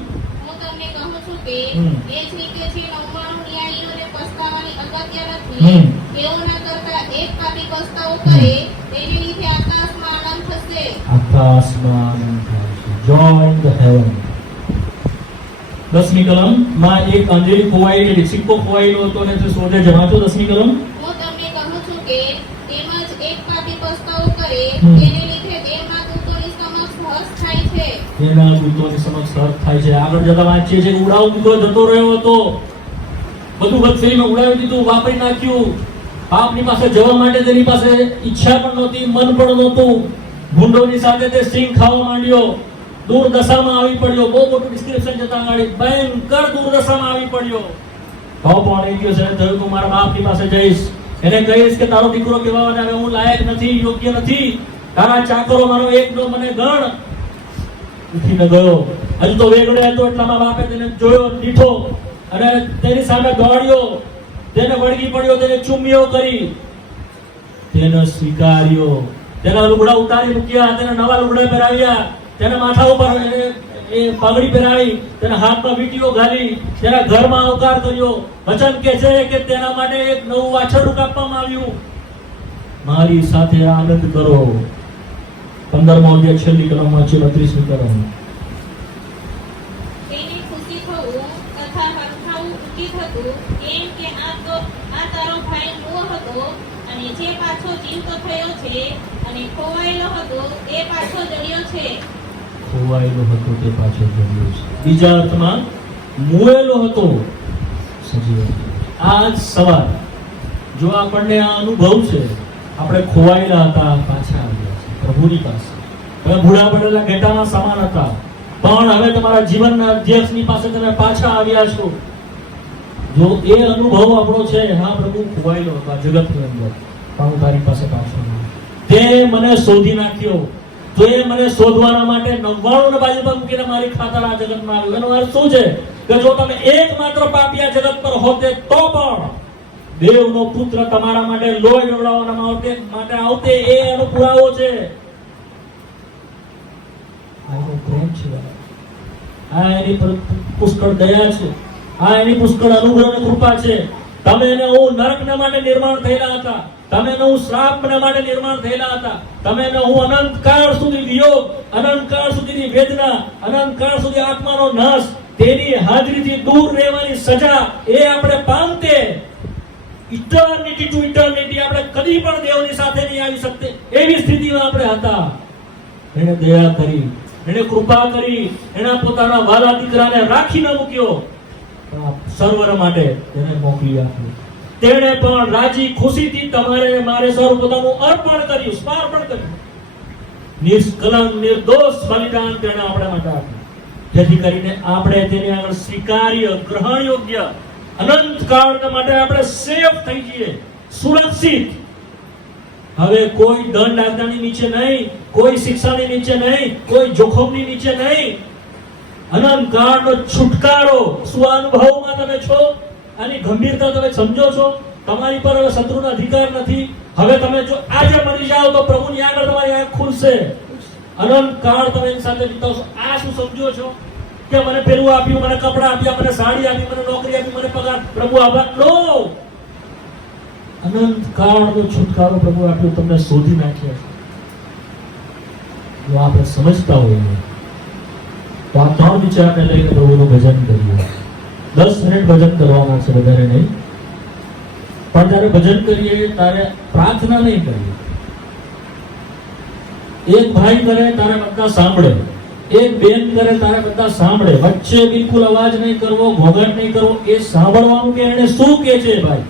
હું તમને કહું છું કે એ જ રીતે જે 99 ન્યાયીઓને પસ્તાવાની અગત્ય નથી, તેઓના કરતા એક પાપી પસ્તાવો કરે, તેને લીધે આકાશમાં આનંદ થશે. આકાશમાં આનંદ થાય છે. જોય ઇન ધ હેવન. 10મી કલમ માં એક અંજેરી ખોવાયેલી, સિક્કો ખોવાયેલો હતો અને તે શોધે છે. વાંચો 10મી કલમ. હું તમને કહું છું કે તેમજ એક પાપી પસ્તાવો કરે, તેને લીધે દેવના દૂતોની સમક્ષ હર્ષ થાય છે. તેના દૂતોની સમક્ષ હર્ષ થાય છે. આગળ જતા વાંચીએ છીએ કે ઉડાવ દૂતો જતો રહ્યો હતો, બધું બદફેરીમાં ઉડાવી દીધું, વાપરી નાખ્યું. પાપની પાસે જવા માટે તેની પાસે ઈચ્છા પણ નહોતી, મન પણ નહોતું. ભૂંડોની સાથે તે સિંહ ખાવા માંડ્યો, દુર્દશામાં આવી પડ્યો. બહુ મોટું ડિસ્ક્રિપ્શન જતા ગાડી, ભયંકર દુર્દશામાં આવી પડ્યો. તો પણ એ દિવસે થયું કે મારા બાપની પાસે જઈશ, એને કહીશ કે તારો દીકરો કહેવાને હવે હું લાયક નથી, યોગ્ય નથી, તારા ચાકરો મારો એકનો મને ગણ. ઉઠીને ગયો. હજુ તો વેગળે હતો એટલામાં બાપે તેને જોયો, દીઠો અને તેની સામે દોડ્યો, તેને વળગી પડ્યો, તેને ચુમ્મીઓ કરી, તેને સ્વીકાર્યો, તેના લુગડા ઉતારી મૂક્યા, તેને નવા લુગડા પહેરાવ્યા, તેના માથા ઉપર એ પગડી પહેરાવી, તેના હાથમાં વીંટીઓ ઘાલી, તેના ઘરમાં આવકાર કર્યો. વચન કહે છે કે તેના માટે એક નવું વાછરડું કાપવામાં આવ્યું. મારી સાથે આનંદ કરો. 15મો અધ્યાય છેલ્લી કલમમાં 32મી કલમ. તેને ખુશી થવું તથા હરખાવું ઉચિત હતું, કેમ કે આ તારો ભાઈ મૂળો હતો અને જે પાછો જીવતો થયો છે, અને ખોવાયેલો હતો તે પાછો જડ્યો છે. ખોવાયેલો હતો તે પાછો જડ્યો છે. બીજા અર્થમાં મુએલો હતો, સજીવ. આજ સવાર જો આપણને આ અનુભવ છે, આપણે ખોવાયેલા હતા, પાછા આવ્યા છે પ્રભુની પાસે. તમે ભૂલા પડેલા ઘેટાના સમાન હતા, પણ હવે તમારા જીવનના અધ્યક્ષની પાસે તમે પાછા આવ્યા છો. જો એ અનુભવ આપણો છે, હા પ્રભુ ખોવાયેલો હતો આ જગતની અંદર, પણ હું તારી પાસે પાછો આવ્યો. તે મને શોધી નાખ્યો, તો એ મને શોધવાના માટે 99 ને બાજુ પર મૂકીને મારી ખાતર આ જગતમાં આવ્યો. એનો અર્થ શું છે કે જો તમે એકમાત્ર પાપી આ જગત પર હોતે તો પણ દેવનો પુત્ર તમારા માટે લોહી ઢોળાવવાના માટે આવતે, એ એનો પુરાવો છે. આ એનો પ્રેમ છે, આ એની પુષ્કળ દયા છે, આ એની પુષ્કળ અનુગ્રહ અને કૃપા છે. તમે એને હું નરકના માટે નિર્માણ થયેલા હતા, તમે એને હું શ્રાપના માટે નિર્માણ થયેલા હતા, તમે એને હું અનંતકાળ સુધી વિયોગ, અનંતકાળ સુધીની વેદના, અનંતકાળ સુધી આત્માનો નાશ, તેની હાજરીથી દૂર રહેવાની સજા એ આપણે પામતે. ઇટર્નિટી ટુ ઇટર્નિટી આપણે કદી પણ દેવની સાથે નહીં આવી શકતે એવી સ્થિતિમાં આપણે હતા. એને દયા કરી, એને કૃપા કરી, એના પોતાના વાલા દીકરાને રાખી ન મૂક્યો, પણ આ સર્વર માટે તેને મોકલી આપ્યો. તેણે પણ રાજી ખુશીથી તમારે મારે સર્વ પોતાનું અર્પણ કર્યું, સમર્પણ કર્યું. નિષ્કલંક નિર્દોષ બલિદાન તેણે આપણા માટે આપ્યું, જેથી કરીને આપણે તેની આગળ સ્વીકાર્ય, ગ્રહણ યોગ્ય, અનંત કાળ માટે આપણે સેફ થઈ જઈએ, સુરક્ષિત. હવે કોઈ દંડ આજ્ઞાની નીચે નહીં, કોઈ શિક્ષાની નીચે નહીં, કોઈ જોખમની નીચે નહીં. અનંત કાળનો છુટકારો. શું આ અનુભવમાં તમે છો? આની ગંભીરતા તમે સમજો છો? તમારી પર હવે શત્રુનો અધિકાર નથી. હવે તમે જો આજે મરી જાઓ તો પ્રભુની આગળ તમારી આંખ ખુલશે. અનંત કાળ તમે એની સાથે વિતાવશો. આ શું સમજો છો કે મને પેલું આપ્યું, મને કપડાં આપ્યા, મને સાડી આપી, મને નોકરી આપી, મને પગાર, પ્રભુ આભાર? નો. અનંત કાળનો છુટકારો પ્રભુ આપ્યો, તમને શોધી નાખ્યા. જો આપણે સમજતા હોઈએ તો આ 3 વિચારને લઈને પ્રભુનું ભજન કરીએ. 10 મિનિટ ભજન કરવાના છે, વધારે નહીં. પણ જ્યારે ભજન કરીએ ત્યારે પ્રાર્થના નહીં કરીએ. એક ભાઈ કરે તારે બધા સાંભળે, એક બેન કરે તારે બધા સાંભળે, વચ્ચે બિલકુલ અવાજ નહીં કરવો, ઘોઘાટ નહીં કરવો. એ સાંભળવાનું કે એને શું કે છે ભાઈ?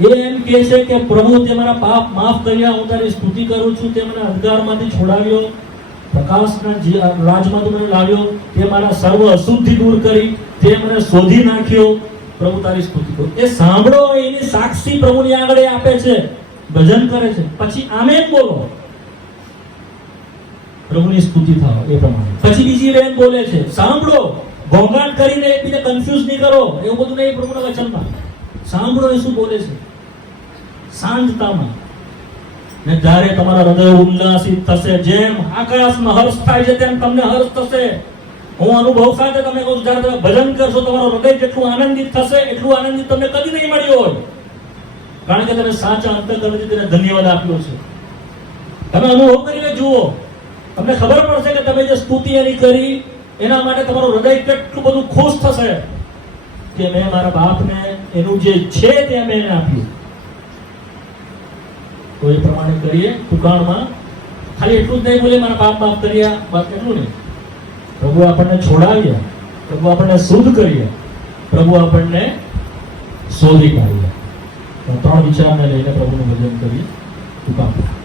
એ એમ કે છે કે પ્રભુ તે મારા પાપ માફ કર્યા, હું તારી સ્તુતિ કરું છું, તે મને અંધકારમાંથી છોડાવ્યો, પ્રકાશના રાજમાં તું મને લાવ્યો, તે મારા સર્વ અશુદ્ધિ દૂર કરી, તે મને શોધી નાખ્યો, પ્રભુ તારી સ્તુતિ કરું. એ સાંભળો, એની સાક્ષી પ્રભુની આગળ આપે છે, ભજન કરે છે. પછી આમેન બોલો, પ્રભુની સ્તુતિ થાવ એ પ્રમાણે. પછી બીજી બેન બોલે છે, સાંભળો, ઘોંઘાટ કરીને એકબીજા કન્ફ્યુઝ નહીં કરો, એવું બધું નહીં. પ્રભુના વચનમાં સાંભળો એ શું બોલે છે, શાંતતામાં. ને જ્યારે તમારા હૃદય ઉલ્લાસિત થશે, જેમ આકાશમાં હર્ષ થાય છે તેમ તમને હર્ષ થશે. હું અનુભવ સાથે તમે કહું છું, જ્યારે તમે ભજન કરશો તમારું હૃદય જેટલું આનંદિત થશે એટલું આનંદિત તમને કદી નહીં મળ્યું હોય, કારણ કે તમે સાચા અંતઃકરણથી તેને ધન્યવાદ આપ્યો છે. તમે અનુભવ કરીને જુઓ, તમને ખબર પડશે કે તમે જે સ્તુતિ એની કરી એના માટે તમારું હૃદય કેટલું બધું ખુશ થશે કે મેં મારા બાપને એનું જે છે તે મેં એને આપ્યું. તો એ પ્રમાણે કરીએ. ટૂંકાણમાં ખાલી એટલું જ નહીં બોલે મારા બાપ માફ કર્યા, બસ એટલું નહીં. પ્રભુ આપણને છોડાવ્યા, પ્રભુ આપણને શુદ્ધ કર્યા, પ્રભુ આપણને શોધી કાઢ્યા. 3 વિચારને લઈને પ્રભુનું ભજન કરીએ. ટૂંકાણમાં